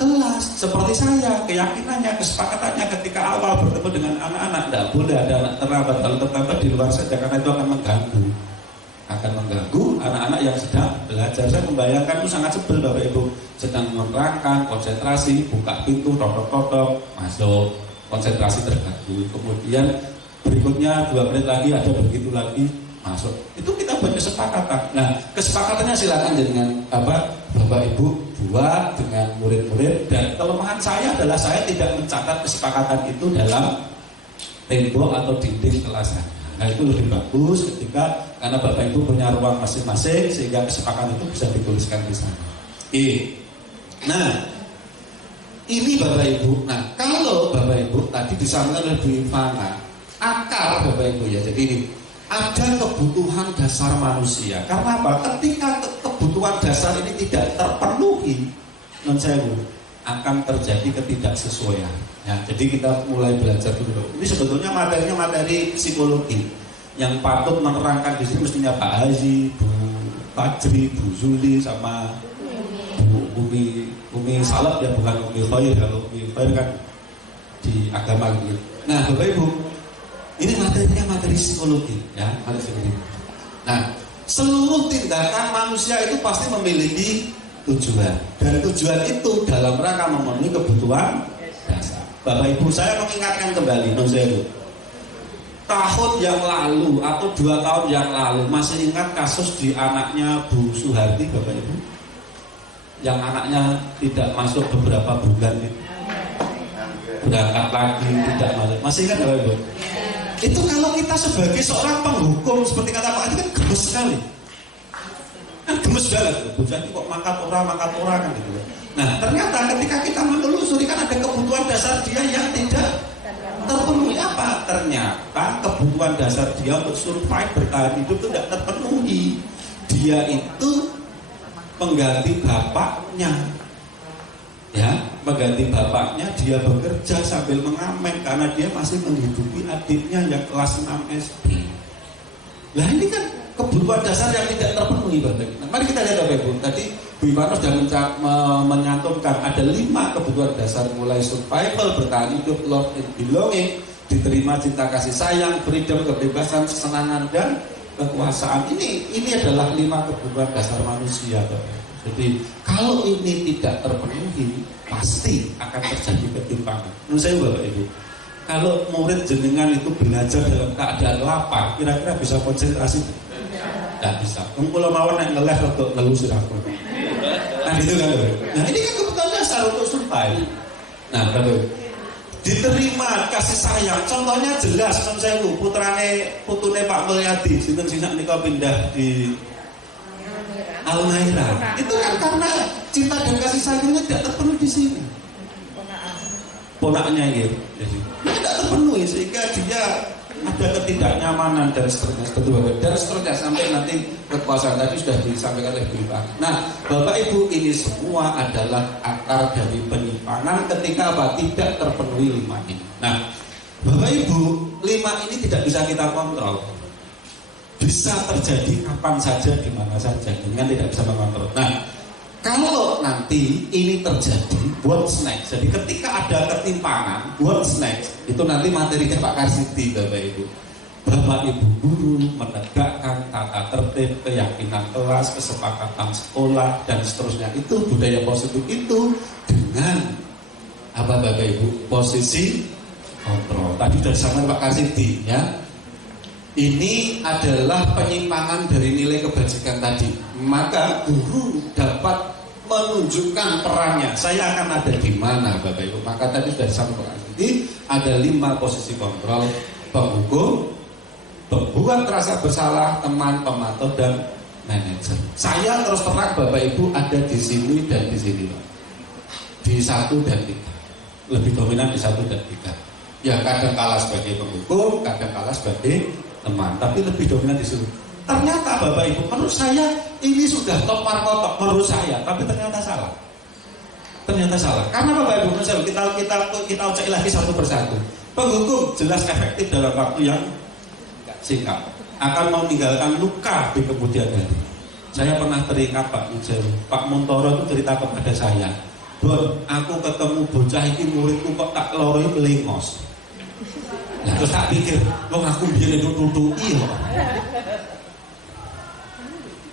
kelas. Seperti saya, keyakinannya, kesepakatannya ketika awal bertemu dengan anak-anak, tidak boleh ada anak terlambat. Kalau terlambat di luar saja, karena itu akan mengganggu anak-anak yang sedang belajar. Saya membayangkan itu sangat sebel Bapak Ibu, sedang menerangkan, konsentrasi, buka pintu, totok-totok, masuk, konsentrasi terganggu. Kemudian berikutnya 2 menit lagi ada begitu lagi, masuk. Itu kita buat kesepakatan. Nah, kesepakatannya silakan dengan Bapak Ibu buat dengan murid-murid. Dan kelemahan saya adalah saya tidak mencatat kesepakatan itu dalam tembok atau dinding kelas. Nah itu lebih bagus karena Bapak Ibu punya ruang masing-masing sehingga kesepakatan itu bisa dituliskan di sana. Nah ini Bapak Ibu. Nah kalau Bapak Ibu tadi disampaikan oleh Bu Ivana, akar Bapak Ibu ya. Jadi ini ada kebutuhan dasar manusia. Karena apa? Ketika kebutuhan dasar ini tidak terpenuhi, akan terjadi ketidaksesuaian. Ya, jadi kita mulai belajar dulu. Ini sebetulnya materinya materi psikologi yang patut menerangkan di sini mestinya Pak Haji, Bu Fajri, Bu Zuli, sama Bu Umi Salab ya, bukan Umi Khair. Kalau Umi Khair kan di agama gitu. Nah, Bapak Ibu, ini materinya materi psikologi, ya, materi psikologi. Nah, seluruh tindakan manusia itu pasti memiliki tujuan, dan tujuan itu dalam rangka memenuhi kebutuhan dasar. Bapak Ibu, saya mengingatkan kembali, tahun yang lalu atau 2 tahun yang lalu, masih ingat kasus di anaknya Bu Suharti Bapak Ibu, yang anaknya tidak masuk beberapa bulan itu, berangkat lagi tidak masih ingat Bapak Ibu? Itu kalau kita sebagai seorang penghukum seperti kata Pak Adi kan gemes sekali. Gemes banget, bocah ini kok mangkat orang kan gitu. Nah ternyata ketika kita menelusuri kan ada kebutuhan dasar dia yang tidak terpenuhi apa? Ternyata kebutuhan dasar dia untuk survive, bertahan hidup itu tidak terpenuhi. Dia itu pengganti bapaknya, ya, pengganti bapaknya. Dia bekerja sambil mengamen karena dia masih menghidupi adiknya yang kelas 6 SD. Lah ini kan kebutuhan dasar yang tidak terpenuhi, Bapak. Nah, mari kita lihat, Bapak Ibu. Tadi Bu Ivano sudah menyantumkan ada 5 kebutuhan dasar, mulai survival, bertahan hidup, love and belonging, diterima, cinta kasih sayang, freedom, kebebasan, kesenangan, dan kekuasaan. Ini adalah 5 kebutuhan dasar manusia, Bapak. Jadi kalau ini tidak terpenuhi, pasti akan terjadi ketimpangan. Menurut saya, Bapak Ibu, kalau murid jenengan itu belajar dalam keadaan lapar, kira-kira bisa konsentrasi? Tidak bisa. Kalau mau naik ngeles untuk ngelusur aku. Nah gitu kan. Nah ini kan kebutuhan dasar untuk survive. Nah Bapak, diterima kasih sayang. Contohnya jelas, saya putune Pak Mulyadi, sinten sinak nika pindah di Almaira. Itu kan karena cinta dan kasih sayangnya tidak terpenuhi di sini. Ponaknya gitu. Tidak terpenuhi sehingga dia ada ketidaknyamanan dan seterusnya, dan seterusnya sampai nanti kekuasaan tadi sudah disampaikan oleh Bu Ivano. Nah, Bapak Ibu, ini semua adalah akar dari penyimpangan ketika apa? Tidak terpenuhi 5 ini. Nah, Bapak Ibu, 5 ini tidak bisa kita kontrol. Bisa terjadi kapan saja, di mana saja, dengan tidak bisa mengontrol. Nah, kalau nanti ini terjadi, what's next? Jadi ketika ada ketimpangan, what's next? Itu nanti materinya Pak Karsidi, Bapak Ibu. Bapak Ibu guru menegakkan tata tertib, keyakinan kelas, kesepakatan sekolah, dan seterusnya. Itu budaya positif itu dengan apa, Bapak Ibu? Posisi kontrol. Tadi sudah disampaikan Pak Karsidi, ya. Ini adalah penyimpangan dari nilai kebajikan tadi. Maka guru dapat menunjukkan perannya. Saya akan ada di mana, Bapak Ibu. Maka tadi sudah disampaikan. Jadi ada 5 posisi kontrol: penghukum, pembuat rasa bersalah, teman, pemantau, dan manajer. Saya terus terang, Bapak Ibu, ada di sini dan di sini, di 1 dan 3. Lebih dominan di 1 dan 3. Ya kadang kalah sebagai penghukum, kadang kalah sebagai teman, tapi lebih dominan di situ. Ternyata Bapak Ibu, menurut saya ini sudah top markotok menurut saya, tapi ternyata salah. Ternyata salah. Karena Bapak Ibu, menurut saya kita ucap lagi satu persatu. Penghukum jelas efektif dalam waktu yang singkat, akan meninggalkan luka di kemudian hari. Saya pernah teringat Pak Muntoro itu cerita kepada saya, Don, aku ketemu bocah ini muridku kok tak loroi melingos. Nah, terus tak pikir, loh aku biar duduk iya.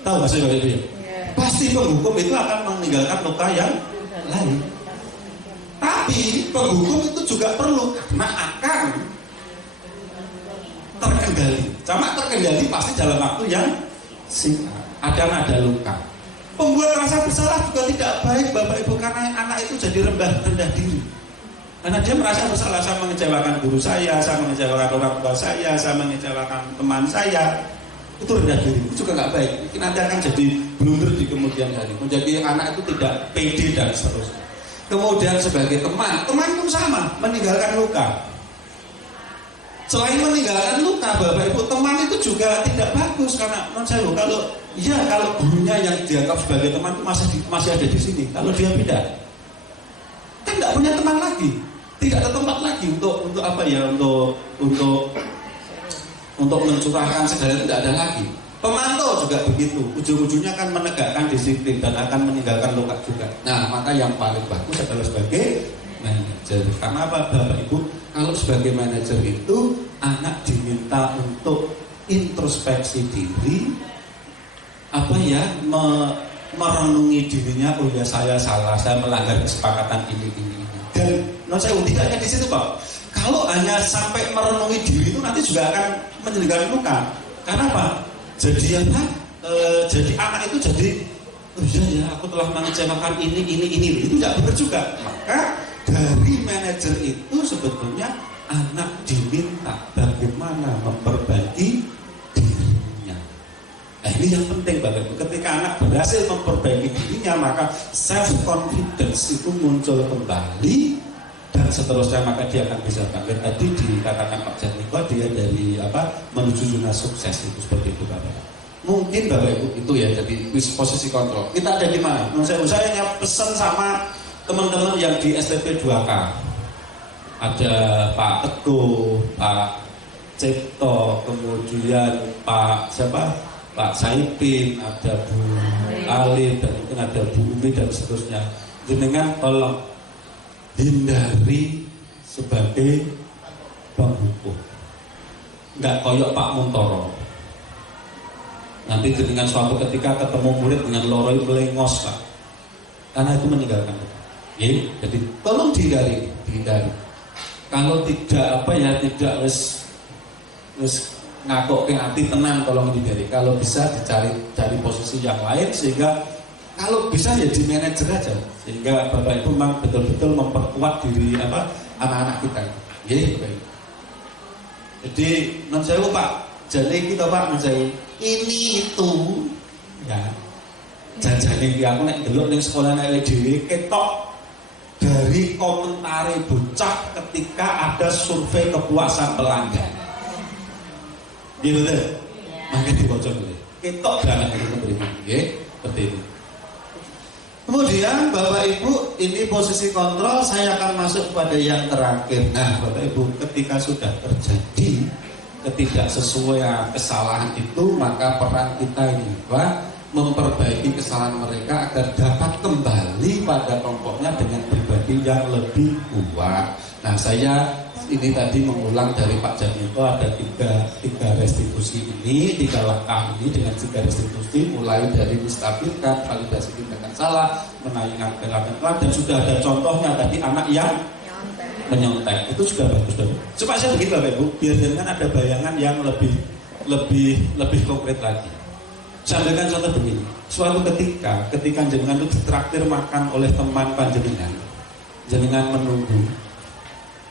Tahu gak sih Bapak Ibu? Pasti penghukum itu akan meninggalkan luka yang lain. Tapi penghukum itu juga perlu karena akan terkendali. Cuma terkendali pasti dalam waktu yang singkat. Ada luka. Pembuat rasa bersalah juga tidak baik, Bapak Ibu, karena anak itu jadi rendah diri. Karena dia merasa bersalah, saya mengecewakan guru saya mengecewakan orang tua saya mengecewakan teman saya. Itu rendah diri, itu juga nggak baik. Mungkin nanti akan jadi blunder di kemudian hari. Menjadi anak itu tidak pede dan seterusnya. Kemudian sebagai teman pun sama, meninggalkan luka. Selain meninggalkan luka, Bapak Ibu, teman itu juga tidak bagus karena menurut saya kalau gurunya yang dianggap sebagai teman itu masih ada di sini. Kalau dia pindah, kan tidak punya teman lagi, tidak ada tempat lagi untuk apa ya, untuk mencurahkan segala, tidak ada lagi. Pemantau juga begitu, ujung-ujungnya akan menegakkan disiplin dan akan meninggalkan luka juga. Nah, maka yang paling bagus adalah sebagai manajer. Karena apa, Bapak Ibu? Kalau sebagai manajer itu anak diminta untuk introspeksi diri, merenungi dirinya, oh ya saya salah, saya melanggar kesepakatan ini. Dan menurut saya tidak hanya di situ, Pak. Kalau hanya sampai merenungi diri itu nanti juga akan meninggalkan luka. Karena apa? Jadi anak itu jadi, oh iya ya, aku telah mengecewakan ini. Itu tidak benar juga. Maka dari manajer itu sebetulnya anak diminta bagaimana memperbaiki dirinya. Nah, ini yang penting, Bapak Ibu. Ketika anak berhasil memperbaiki dirinya, maka self confidence itu muncul kembali dan dan seterusnya, maka dia akan bisa bangkit. Tadi dikatakan Pak Jatmiko dia dari menuju zona sukses itu, seperti itu Bapak. Mungkin Bapak Ibu itu ya, jadi posisi kontrol. Kita ada di mana? Saya pesan sama teman-teman yang di STP 2K. Ada Pak Teguh, Pak Cipto, kemudian Pak Saipin, ada Bu Ali, dan mungkin ada Bu Umi dan seterusnya. Jenengan tolong hindari sebagai penghukum. Enggak koyok Pak Muntoro. Nanti jenengan suatu ketika ketemu murid dengan loroi melengos Pak. Karena itu meninggalkan. Jadi tolong dihindari. Kalau tidak tidak wis ngakok ke hati, tenang, tolong dihindari. Kalau bisa cari posisi yang lain, sehingga kalau bisa ya di manajer aja, sehingga Bapak Ibu memang betul-betul memperkuat diri anak-anak kita. Jadi non sewu Pak, jadi kita Pak non sewu ini itu ya janjane iki aku nek ndelok ning sekolah nek dhewe ketok dari komentar bocah ketika ada survei kepuasan pelanggan. Gitu deh. Maka dibaca dulu. Ketok banget itu memberikan, seperti itu. Kemudian Bapak Ibu, ini posisi kontrol, saya akan masuk pada yang terakhir. Nah Bapak Ibu, ketika sudah terjadi ketidaksesuaian, kesalahan itu, maka peran kita ini memperbaiki kesalahan mereka agar dapat kembali pada kelompoknya dengan pribadi yang lebih kuat. Nah saya ini tadi mengulang dari Pak Jatmiko, ada tiga restitusi ini, 3 langkah ini dengan 3 restitusi, mulai dari menstabilkan, validasi tindakan salah, menayangkan kelalaian, dan sudah ada contohnya tadi anak yang menyontek, itu sudah bagus. Coba saya begini Bapak Ibu, biar jangan ada bayangan yang lebih konkret lagi. Saya ambilkan contoh begini, suatu ketika jenengan itu ditraktir makan oleh teman panjenengan, jenengan menunggu,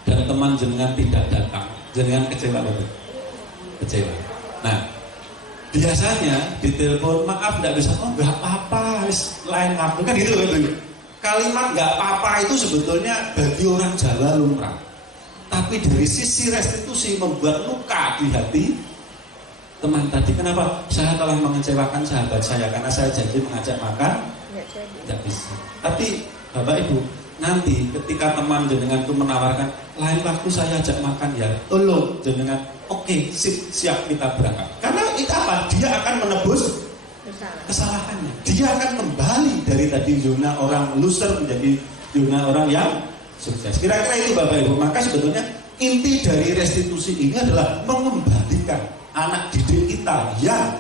dan teman jenengan tidak datang, jenengan kecewa betul, kecewa. Nah, biasanya ditelepon, maaf tidak bisa, oh nggak apa-apa, lain waktu kan gitu betul. Kalimat nggak apa-apa itu sebetulnya bagi orang Jawa lumrah, tapi dari sisi restitusi membuat luka di hati teman tadi. Kenapa? Saya telah mengecewakan sahabat saya karena saya janji mengajak makan, tidak bisa. Tapi Bapak Ibu, nanti ketika teman jenengan itu menawarkan lain waktu saya ajak makan ya, tolong jenengan, oke, siap kita berangkat. Karena itu apa? Dia akan menebus kesalahannya. Dia akan kembali dari tadi zona orang loser menjadi zona orang yang sukses. Kira-kira itu Bapak Ibu. Maka sebetulnya inti dari restitusi ini adalah mengembalikan anak didik kita yang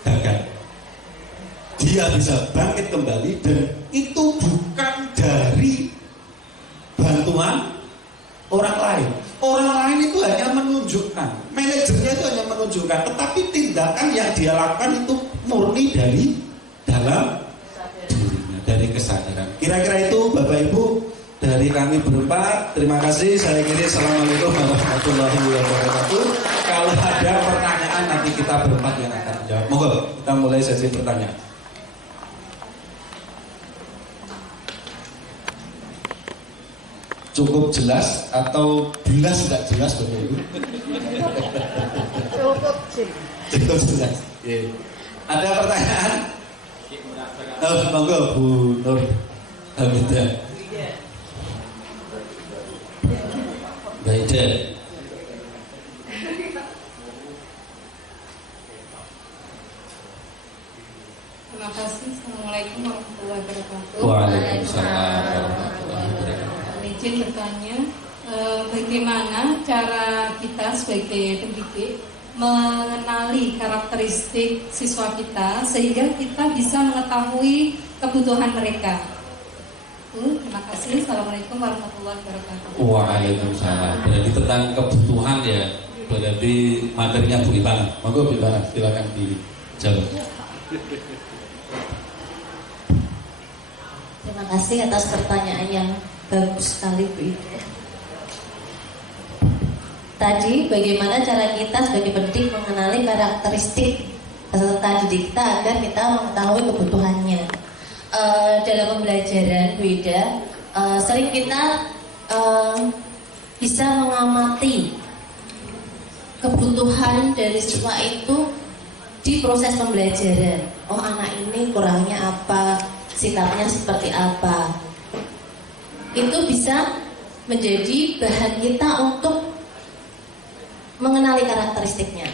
gagal. Dia bisa bangkit kembali, dan itu bukan dari bantuan orang lain. Orang lain itu hanya menunjukkan, manajernya itu hanya menunjukkan, tetapi tindakan yang dia lakukan itu murni dari dalam dirinya, dari kesadaran. Kira-kira itu Bapak Ibu dari kami berempat. Terima kasih. Saya kira assalamualaikum warahmatullahi wabarakatuh. Kalau ada pertanyaan nanti kita berempat yang akan menjawab. Monggo kita mulai sesi pertanyaan. Cukup jelas atau bilas tidak jelas Bapak Ibu? Cukup jelas. Yeah. Ada pertanyaan? Monggo Bu Nur Hamidah. Baik. Terima kasih. Assalamualaikum warahmatullahi wabarakatuh. Waalaikumsalam warahmatullahi wabarakatuh. Izin bertanya, bagaimana cara kita sebagai pendidik mengenali karakteristik siswa kita sehingga kita bisa mengetahui kebutuhan mereka? Terima kasih. Assalamualaikum warahmatullahi wabarakatuh. Waalaikumsalam. Berarti tentang kebutuhan ya. Berarti materinya Bu Ivana. Monggo Bu Ivana, silakan dijawab. Terima kasih atas pertanyaan yang bagus sekali Bu Ida. Tadi bagaimana cara kita sebagai pendidik mengenali karakteristik peserta didik kita agar kita mengetahui kebutuhannya. Dalam pembelajaran Bu Ida, sering kita bisa mengamati kebutuhan dari siswa itu di proses pembelajaran. Oh, anak ini kurangnya apa, sikapnya seperti apa. Itu bisa menjadi bahan kita untuk mengenali karakteristiknya.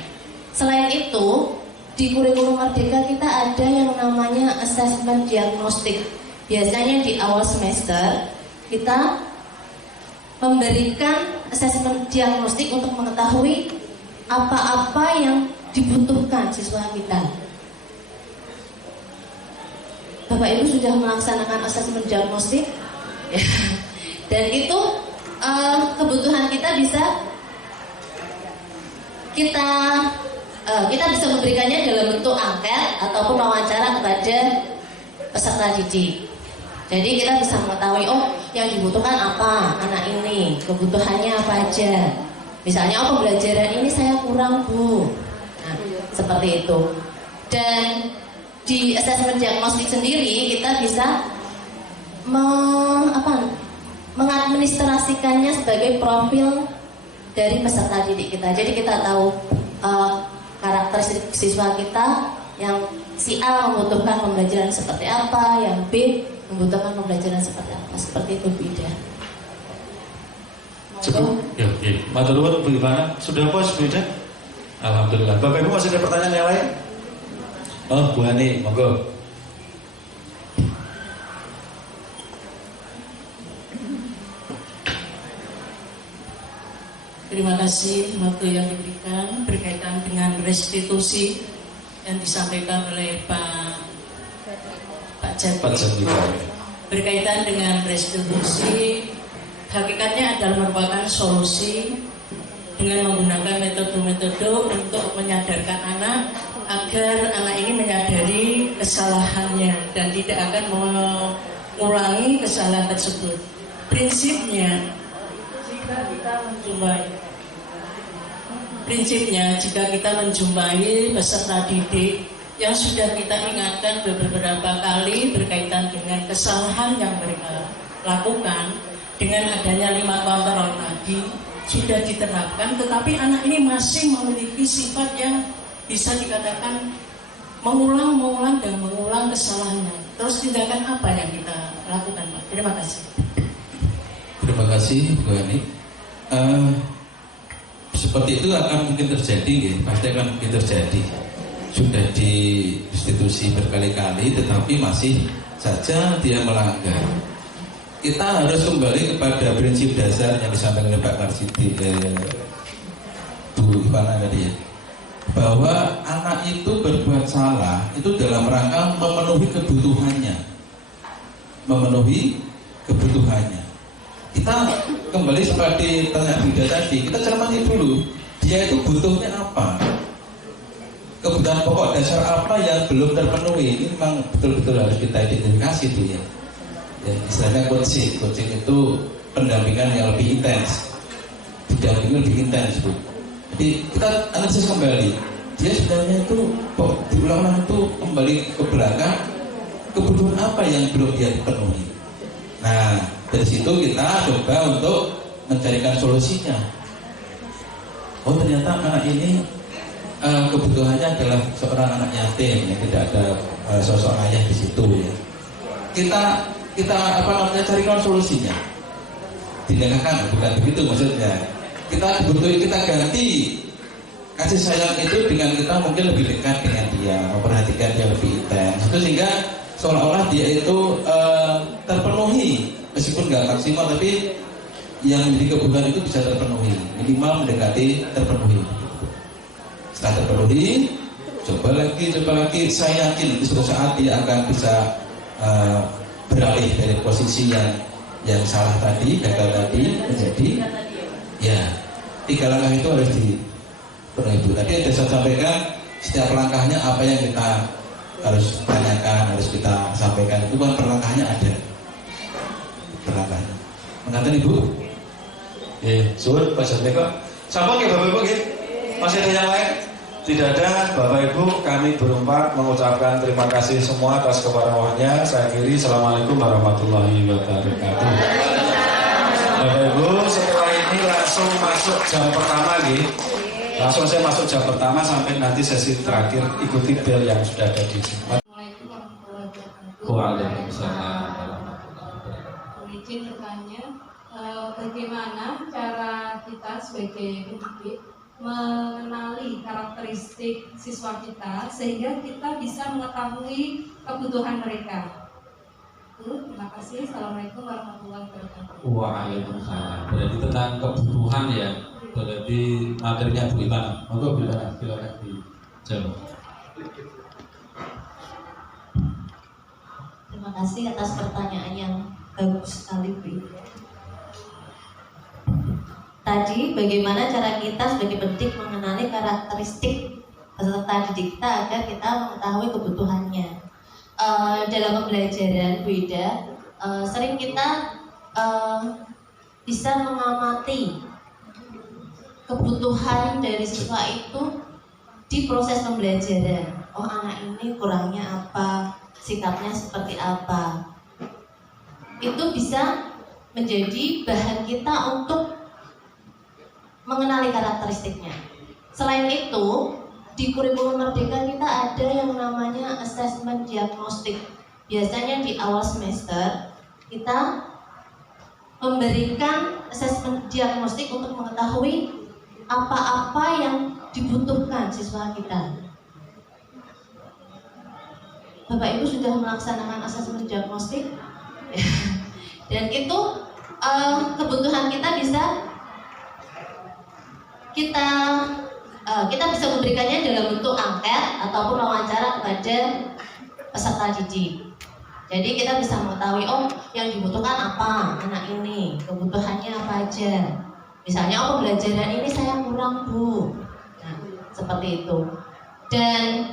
Selain itu, di kurikulum Merdeka kita ada yang namanya asesmen diagnostik. Biasanya di awal semester kita memberikan asesmen diagnostik untuk mengetahui apa-apa yang dibutuhkan siswa kita. Bapak Ibu sudah melaksanakan asesmen diagnostik, ya. Dan itu kebutuhan kita bisa kita bisa memberikannya dalam bentuk angket ataupun wawancara kepada peserta didik. Jadi kita bisa mengetahui, oh, yang dibutuhkan apa anak ini, kebutuhannya apa aja. Misalnya, oh, pembelajaran ini saya kurang, Bu. Nah, seperti itu. Dan di asesmen diagnostik sendiri kita bisa mengadministrasikannya sebagai profil dari peserta didik kita. Jadi kita tahu karakteristik siswa kita, yang si A membutuhkan pembelajaran seperti apa, yang B membutuhkan pembelajaran seperti apa. Seperti itu, beda. Cukup? Ya, ya. Matur nuwun, Bu Ivana. Sudah puas, Bu Ida? Alhamdulillah. Bapak Ibu masih ada pertanyaan yang lain? Oh, Bu Hani, monggo. Terima kasih waktu yang diberikan berkaitan dengan restitusi yang disampaikan oleh Pak Jati. Berkaitan dengan restitusi, hakikatnya adalah merupakan solusi dengan menggunakan metode-metode untuk menyadarkan anak agar anak ini menyadari kesalahannya dan tidak akan mengulangi kesalahan tersebut. Prinsipnya, jika kita menjumpai peserta didik yang sudah kita ingatkan beberapa kali berkaitan dengan kesalahan yang mereka lakukan, dengan adanya 5 kontrol tadi sudah diterapkan, tetapi anak ini masih memiliki sifat yang bisa dikatakan mengulang dan mengulang kesalahannya. Terus tindakan apa yang kita lakukan, Pak? Terima kasih. Terima kasih, Bu Hani. Seperti itu akan mungkin terjadi, ya. Pasti akan mungkin terjadi. Sudah direstitusi berkali-kali, tetapi masih saja dia melanggar. Kita harus kembali kepada prinsip dasar yang disampaikan oleh Pak Marsidi, Bu Ivana tadi, ya, bahwa anak itu berbuat salah itu dalam rangka memenuhi kebutuhannya. Kita kembali seperti tanya Bida tadi, kita cermati dulu dia itu butuhnya apa, kebutuhan pokok dasar apa yang belum terpenuhi. Ini memang betul-betul harus kita identifikasi tuh, ya. Ya, istilahnya coaching itu pendampingan yang lebih intens, didampingi lebih intens, Bu. Jadi kita analisis kembali, dia sebenarnya itu diulang-ulang itu kembali ke belakang, kebutuhan apa yang belum dia penuhi. Nah, dari situ kita coba untuk mencarikan solusinya. Oh, ternyata anak ini kebutuhannya adalah seorang anak yatim yang tidak ada sosok ayah di situ, ya. Kita carikan solusinya. Tindakan bukan begitu maksudnya. Kita ganti kasih sayang itu dengan kita mungkin lebih dekat dengan dia, memperhatikan dia lebih intens. Itu sehingga seolah-olah dia itu terpenuhi, meskipun nggak maksimal, tapi yang menjadi kebutuhan itu bisa terpenuhi, minimal mendekati terpenuhi. Setelah terpenuhi, coba lagi, saya yakin di suatu saat dia akan bisa beralih dari posisi yang salah tadi, gagal tadi, menjadi, ya, 3 langkah itu harus dipenuhi. Tadi ada saya sampaikan, setiap langkahnya apa yang kita harus tanyakan, harus kita sampaikan, itu kan perlangkahnya ada. Perlangkahnya. Mengatain Ibu? Suhun Pak Jatmiko. Sampun ya Bapak Ibu, masih ada yang lain? Tidak ada, Bapak Ibu, kami berempat mengucapkan terima kasih semua atas keparahannya. Saya akhiri, Assalamualaikum warahmatullahi wabarakatuh. Bapak Ibu, setelah ini langsung masuk jam pertama nih. Langsung saya masuk jam pertama sampai nanti sesi terakhir, ikuti bel yang sudah ada di sini. Waalaikumsalam. Izin bertanya, bagaimana cara kita sebagai pendidik mengenali karakteristik siswa kita sehingga kita bisa mengetahui kebutuhan mereka. Terima kasih. Assalamualaikum warahmatullahi wabarakatuh. Waalaikumsalam. Berarti tentang kebutuhan ya. Berarti materinya Bu Ivana. Monggo Bu Ivana, silakan dijawab. Terima kasih atas pertanyaan yang bagus sekali, Bu. Tadi bagaimana cara kita sebagai pendidik mengenali karakteristik peserta didik kita agar kita mengetahui kebutuhannya. Dalam pembelajaran, Bu Ida, sering kita bisa mengamati kebutuhan dari siswa itu di proses pembelajaran. Oh, anak ini kurangnya apa, sikapnya seperti apa. Itu bisa menjadi bahan kita untuk mengenali karakteristiknya. Selain itu, di kurikulum Merdeka kita ada yang namanya asesmen diagnostik. Biasanya di awal semester kita memberikan asesmen diagnostik untuk mengetahui apa-apa yang dibutuhkan siswa kita. Bapak Ibu sudah melaksanakan asesmen diagnostik, dan itu kebutuhan kita bisa kita bisa memberikannya dalam bentuk angket ataupun wawancara kepada peserta didik. Jadi kita bisa mengetahui, oh yang dibutuhkan apa anak ini, kebutuhannya apa aja. Misalnya, oh pembelajaran ini saya kurang, Bu. Nah, seperti itu. Dan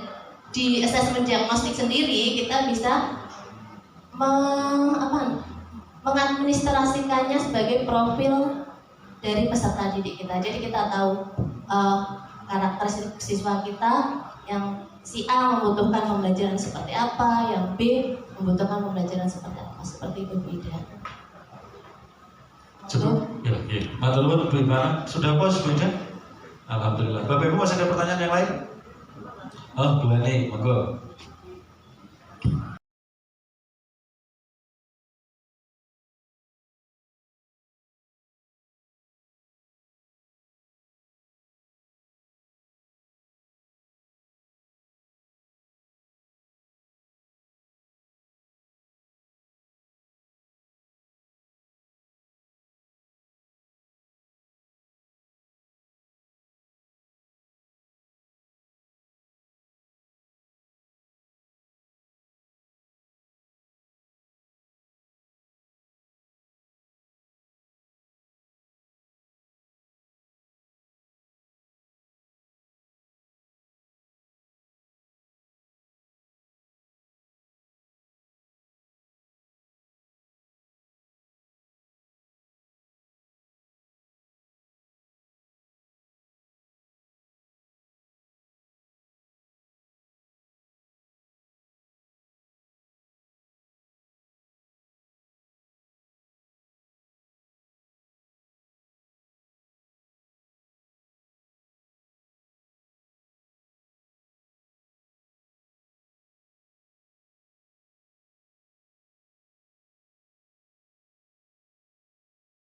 di asesmen diagnostik sendiri kita bisa mengadministrasikannya sebagai profil dari peserta didik kita. Jadi kita tahu karakteristik siswa kita, yang si A membutuhkan pembelajaran seperti apa, yang B membutuhkan pembelajaran seperti apa, seperti itu beda. Cukup? Ya. Matur nuwun Bu Ivana. Sudah puas Bu Ida? Alhamdulillah. Bapak Ibu masih ada pertanyaan yang lain? Oh, Bu Ani, monggo.